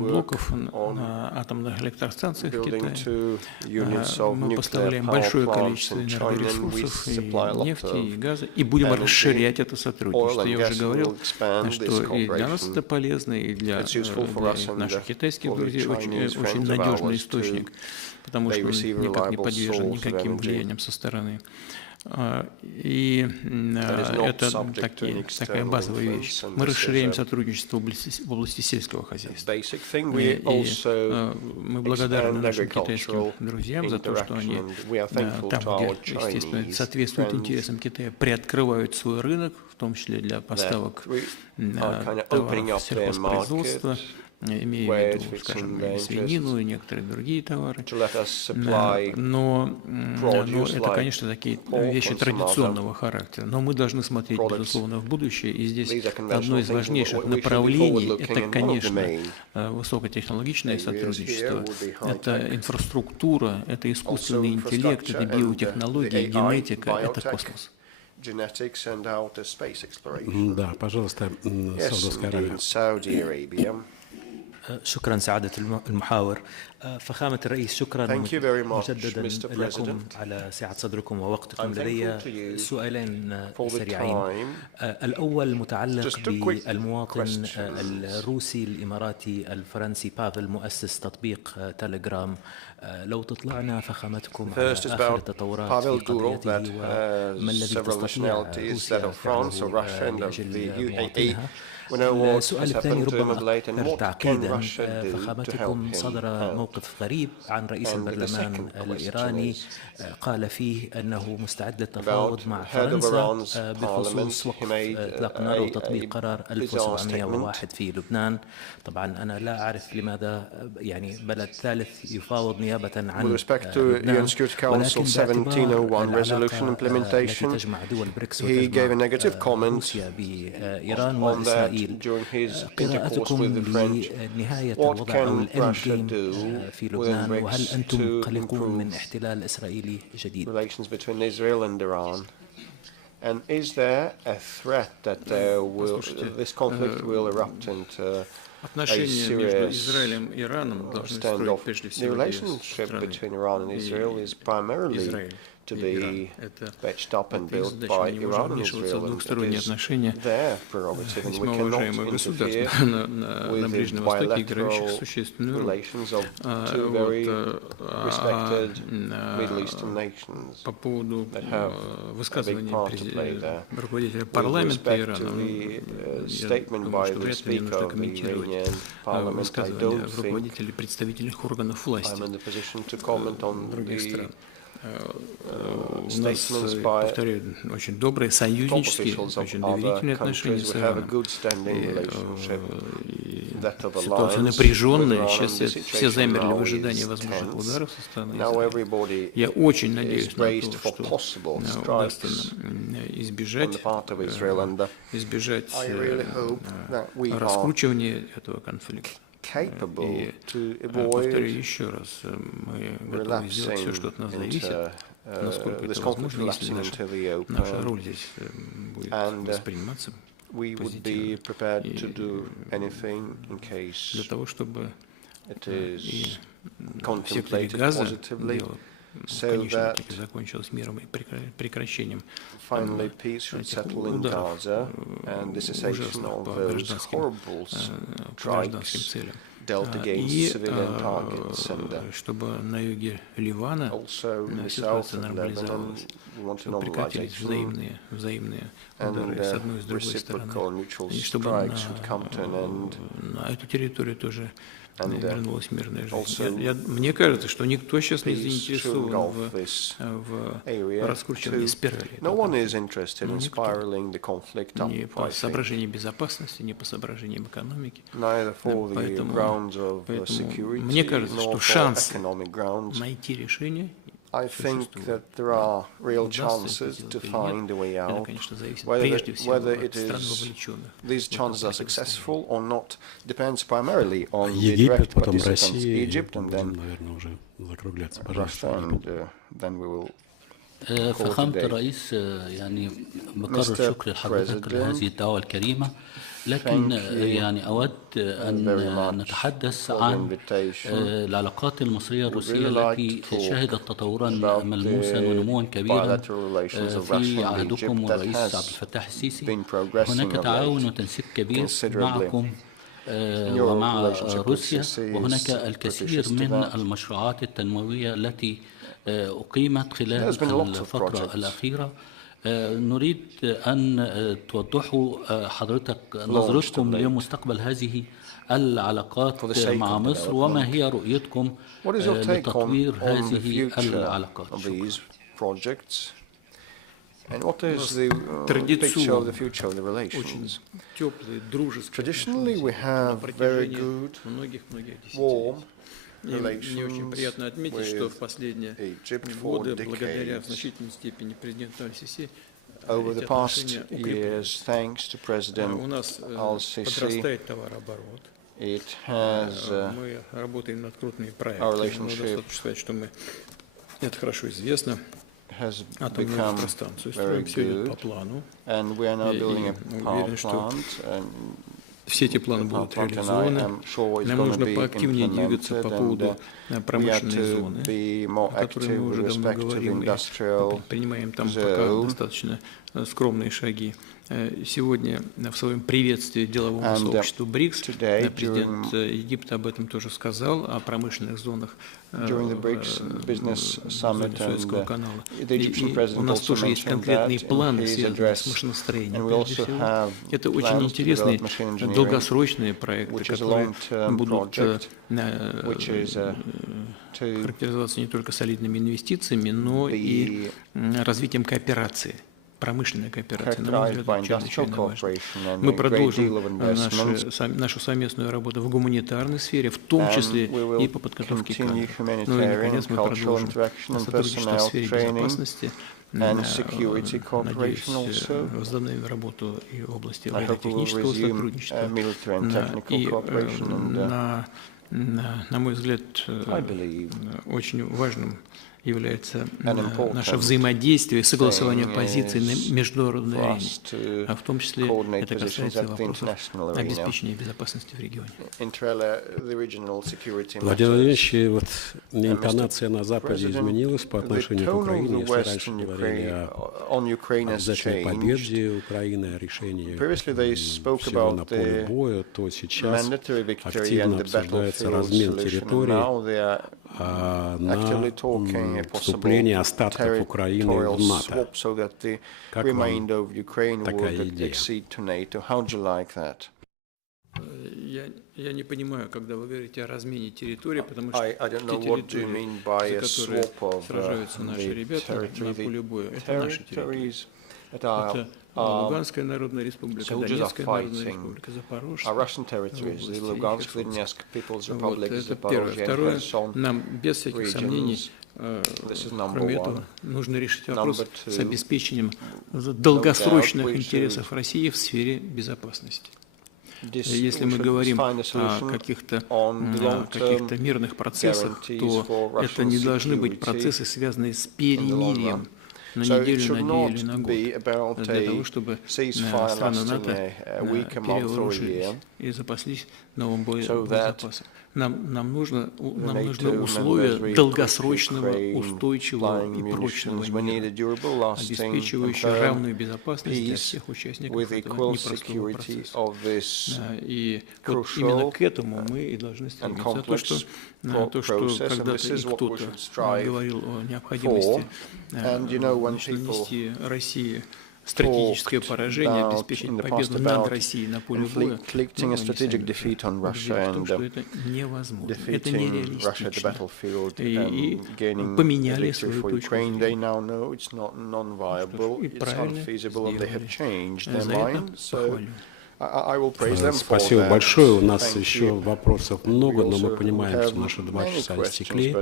блоков на атомных электростанциях в Китае. Мы поставляем большое количество энергоресурсов, и нефти, и газа, и будем расширять это сотрудничество. Я уже говорил, что и для нас это полезно, и для наших китайских друзей очень надежный источник, потому что он никак не подвержен никаким влияниям со стороны. И это такая базовая вещь. Мы расширяем сотрудничество в области сельского хозяйства. И мы благодарны нашим китайским друзьям за то, что они там, где, естественно, соответствует интересам Китая, приоткрывают свой рынок, в том числе для поставок товаров сельхозпроизводства, имея в виду, скажем, свинину и некоторые другие товары. Но это, конечно, такие вещи традиционного характера. Но мы должны смотреть, безусловно, в будущее. И здесь одно из важнейших направлений – это, конечно, высокотехнологичное сотрудничество. Это инфраструктура, это искусственный интеллект, это биотехнология, генетика, это космос. Да, пожалуйста, Саудовская Аравия. شكرا سعادة المحاور فخامة الرئيس شكرا مجددا لكم على سعة صدركم ووقتكم. لدي سؤالين سريعين. الأول متعلق بالمواطن الروسي الإماراتي الفرنسي بافل مؤسس تطبيق تليجرام. لو تطلعنا فخامتكم على آخر التطورات في قضيته وما الذي تستطيع روسيا فعله لأجل مواطنها. السؤال الثاني ربما أكثر تعقيدا. فخامتكم صدر موقف غريب عن رئيس البرلمان الإيراني قال فيه أنه مستعد للتفاوض مع فرنسا بخصوص وقف إطلاق النار وتطبيق قرار 1701 في لبنان. طبعا أنا لا أعرف لماذا يعني بلد ثالث يفاوض نيابة عن لبنان، ولكن باعتبار التي تجمع دول بريكس وتجمع روسيا بإيران وإسرائيل، قراءتكم لنهاية الوضع أو الإند جيم في لبنان، وهل أنتم قلقون من احتلال إسرائيلي جديد؟ And is there a threat that this conflict will erupt into Отношения между Израилем и Ираном должны строить прежде всего две страны. Израиль to be patched up and built by Iran and Israel, and it is their prerogative, and we cannot interfere with the bilateral relations of two very respected Middle Eastern nations that have a big part to play there. With respect to the statement by the Speaker of the Iranian Parliament, I don't think I'm in the position to comment on the у нас, повторяю, очень добрые, союзнические, очень доверительные отношения с Ираном. Ситуация напряженная, сейчас все замерли в ожидании возможных ударов со стороны Израиля. Я очень надеюсь на то, что удастся избежать раскручивания этого конфликта. И повторю еще раз, мы готовы сделать все, что от нас зависит, насколько это возможно, если наша роль здесь будет восприниматься позитивно. И для того, чтобы и в секторе газа дело в конечном итоге закончилось миром и прекращением этих ударов ужасных по гражданским целям. И чтобы на юге Ливана ситуация нормализовалась, чтобы прекратились взаимные удары с одной и с другой стороны, и чтобы на эту территорию тоже вернулась мирная жизнь. Мне кажется, что никто сейчас не заинтересован в раскручивании спирали. Ни по соображениям безопасности, ни по соображениям экономики. Поэтому мне кажется, что шанс найти решение I think that there are real chances to find a way out. Whether it is these chances are successful or not depends primarily on the direct participants, Egypt and then Russia, and then we will. فخامة الرئيس يعني بكرر شكر لحضرتك لهذه الدعوة الكريمة، لكن يعني أود أن نتحدث عن العلاقات المصرية الروسية التي شهدت تطورا ملموسا ونموا كبيرا في عهدكم والرئيس عبد الفتاح السيسي. هناك تعاون وتنسيق كبير معكم ومع روسيا، وهناك الكثير من المشروعات التنموية التي أقيمت خلال الفترة الأخيرة. نريد أن توضحوا حضرتك نظرتكم لمستقبل هذه العلاقات مع مصر، وما هي رؤيتكم لتطوير هذه العلاقات. And what is the picture of the future of the relations? Traditionally, we have very good, warm relations with Egypt for decades. Over the past years, thanks to President al-Sisi, it has our relationship has become very good, and we are now building a power plant, and все эти планы будут реализованы. Нам нужно поактивнее двигаться по поводу промышленной зоны, о которой мы уже давно говорим, и принимаем там пока достаточно скромные шаги. Сегодня в своем приветствии деловому сообществу БРИКС президент Египта об этом тоже сказал, о промышленных зонах during the BRICS Business Summit, and the Egyptian president у нас тоже есть конкретные планы, связанные с машиностроением. Прежде всего, это очень интересные долгосрочные проекты, которые будут характеризоваться не только солидными инвестициями, но и развитием кооперации. Промышленная кооперация, на мой взгляд, чрезвычайно важна. Мы продолжим нашу совместную работу в гуманитарной сфере, в том числе и по подготовке кадров. Ну и, наконец, мы продолжим сотрудничество в сфере безопасности. Надеюсь, возобновим работу и в области военно-технического сотрудничества. И, на мой взгляд, очень важным является наше взаимодействие и согласование позиций на международной арене, а в том числе это касается вопросов обеспечения безопасности в регионе. Владимир Владимирович, вот интонация на Западе изменилась по отношению к Украине. Если раньше говорили о обязательной победе Украины, о решении всего на поле боя, то сейчас активно обсуждается размен территорий на вступление остатков Украины в НАТО. Как вам такая идея? Я не понимаю, когда вы говорите о размене территории, потому что те территории, за которые сражаются наши ребята на поле боя, это наши территории. Это Луганская Народная Республика, Донецкая Народная Республика, Запорожская область. Это первое. Второе, нам без всяких сомнений, кроме этого, нужно решить вопрос с обеспечением долгосрочных интересов России в сфере безопасности. Если мы говорим о каких-то мирных процессах, то это не должны быть процессы, связанные с перемирием на неделю, на 2 или на год, для того, чтобы страны НАТО перевооружились и запаслись новым боезапасом. Нам нужны условия долгосрочного, устойчивого и прочного мира, обеспечивающие равную безопасность для всех участников этого непростого процесса. И вот именно к этому мы и должны стремиться. То, что когда-то и кто-то говорил о необходимости нанести России стратегическое поражение, обеспечить победу над Россией на поле боя, это невозможно, это нереалистично. И поменяли свою точку зрения. И правильно сделали. За это похвалю. Спасибо большое. У нас еще вопросов много, но мы понимаем, что наши 2 часа истекли.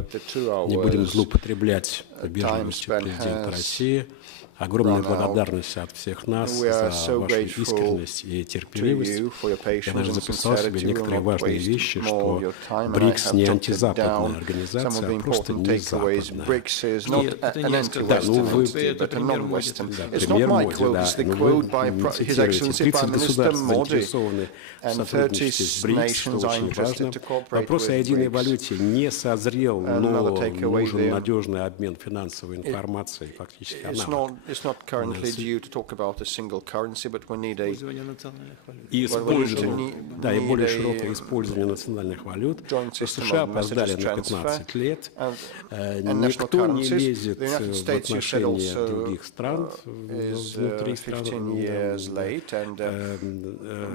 Не будем злоупотреблять вежливостью президента России. Огромная благодарность от всех нас за вашу искренность и терпеливость. Я даже записал себе некоторые важные вещи, что БРИКС не антизападная организация, а просто не западная. Да, ну вы премьер мой, да, но вы цитируете 30 государств заинтересованы в сотрудничестве с БРИКС, что очень важно. Вопрос о единой валюте не созрел, но нужен надежный обмен финансовой информацией, фактически аналог. It's not currently due to talk about a single currency, but we need a и использование, да, и более широкое использование национальных валют. США опоздали на 15 лет. Никто не лезет в отношения других стран, внутри стран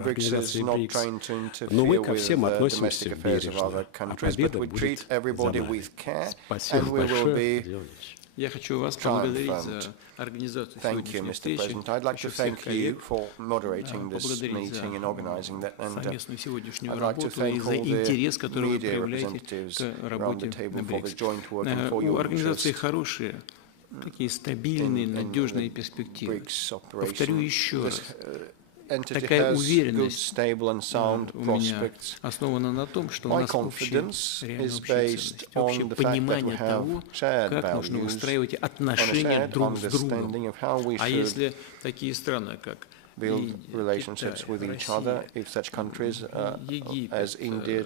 организации БРИКС. Но мы ко всем относимся бережно, а победа будет за нами. Спасибо большое. Я хочу вас поблагодарить за организацию сегодняшней встречи. Хочу всех коллег поблагодарить за совместную сегодняшнюю работу и за интерес, который вы проявляете к работе БРИКС. У организации хорошие, такие стабильные, надежные перспективы. Повторю еще раз. Такая уверенность у меня основана на том, что у нас общая ценность, общее понимание того, как нужно выстраивать отношения друг с другом. А если такие страны, как build relationships with each other if such countries as India,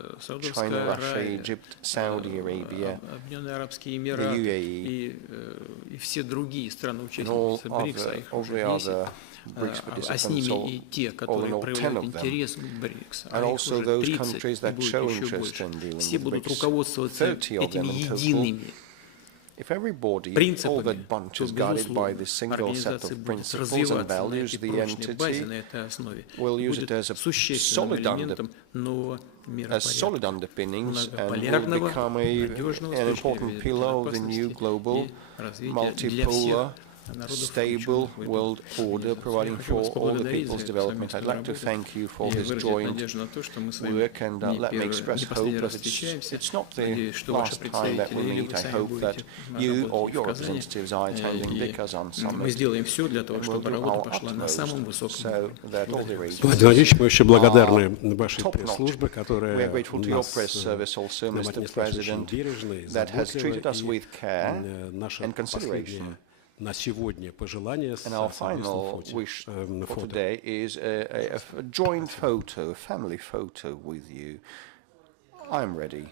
China, Russia, Egypt, Saudi Arabia, the UAE, и все другие страны участницы БРИКС, а их уже 10, а с ними и те, которые проявляют интерес к БРИКС, а их уже 30 и будет еще больше. Все будут руководствоваться этими едиными принципами, то, безусловно, организация будет развиваться на этой прочной базе, на этой основе, будет существенным элементом нового миропорядка, многополярного, надежного с точки зрения безопасности и развития для всех. Stable world order providing for all the people's development. I'd like to thank you for this joint work and let me express hope that it's not the last time that we meet. I hope that you or your representatives are attending the Kazan Summit. Мы сделаем все для того, чтобы работа пошла на самом высоком уровне. Владимир Владимирович, мы очень благодарны вашей пресс-службе, которая нас очень бережно и заботливо, и наше последнее на сегодня пожелание с совместным фото. Today is a joint photo, a family photo with you. I'm ready.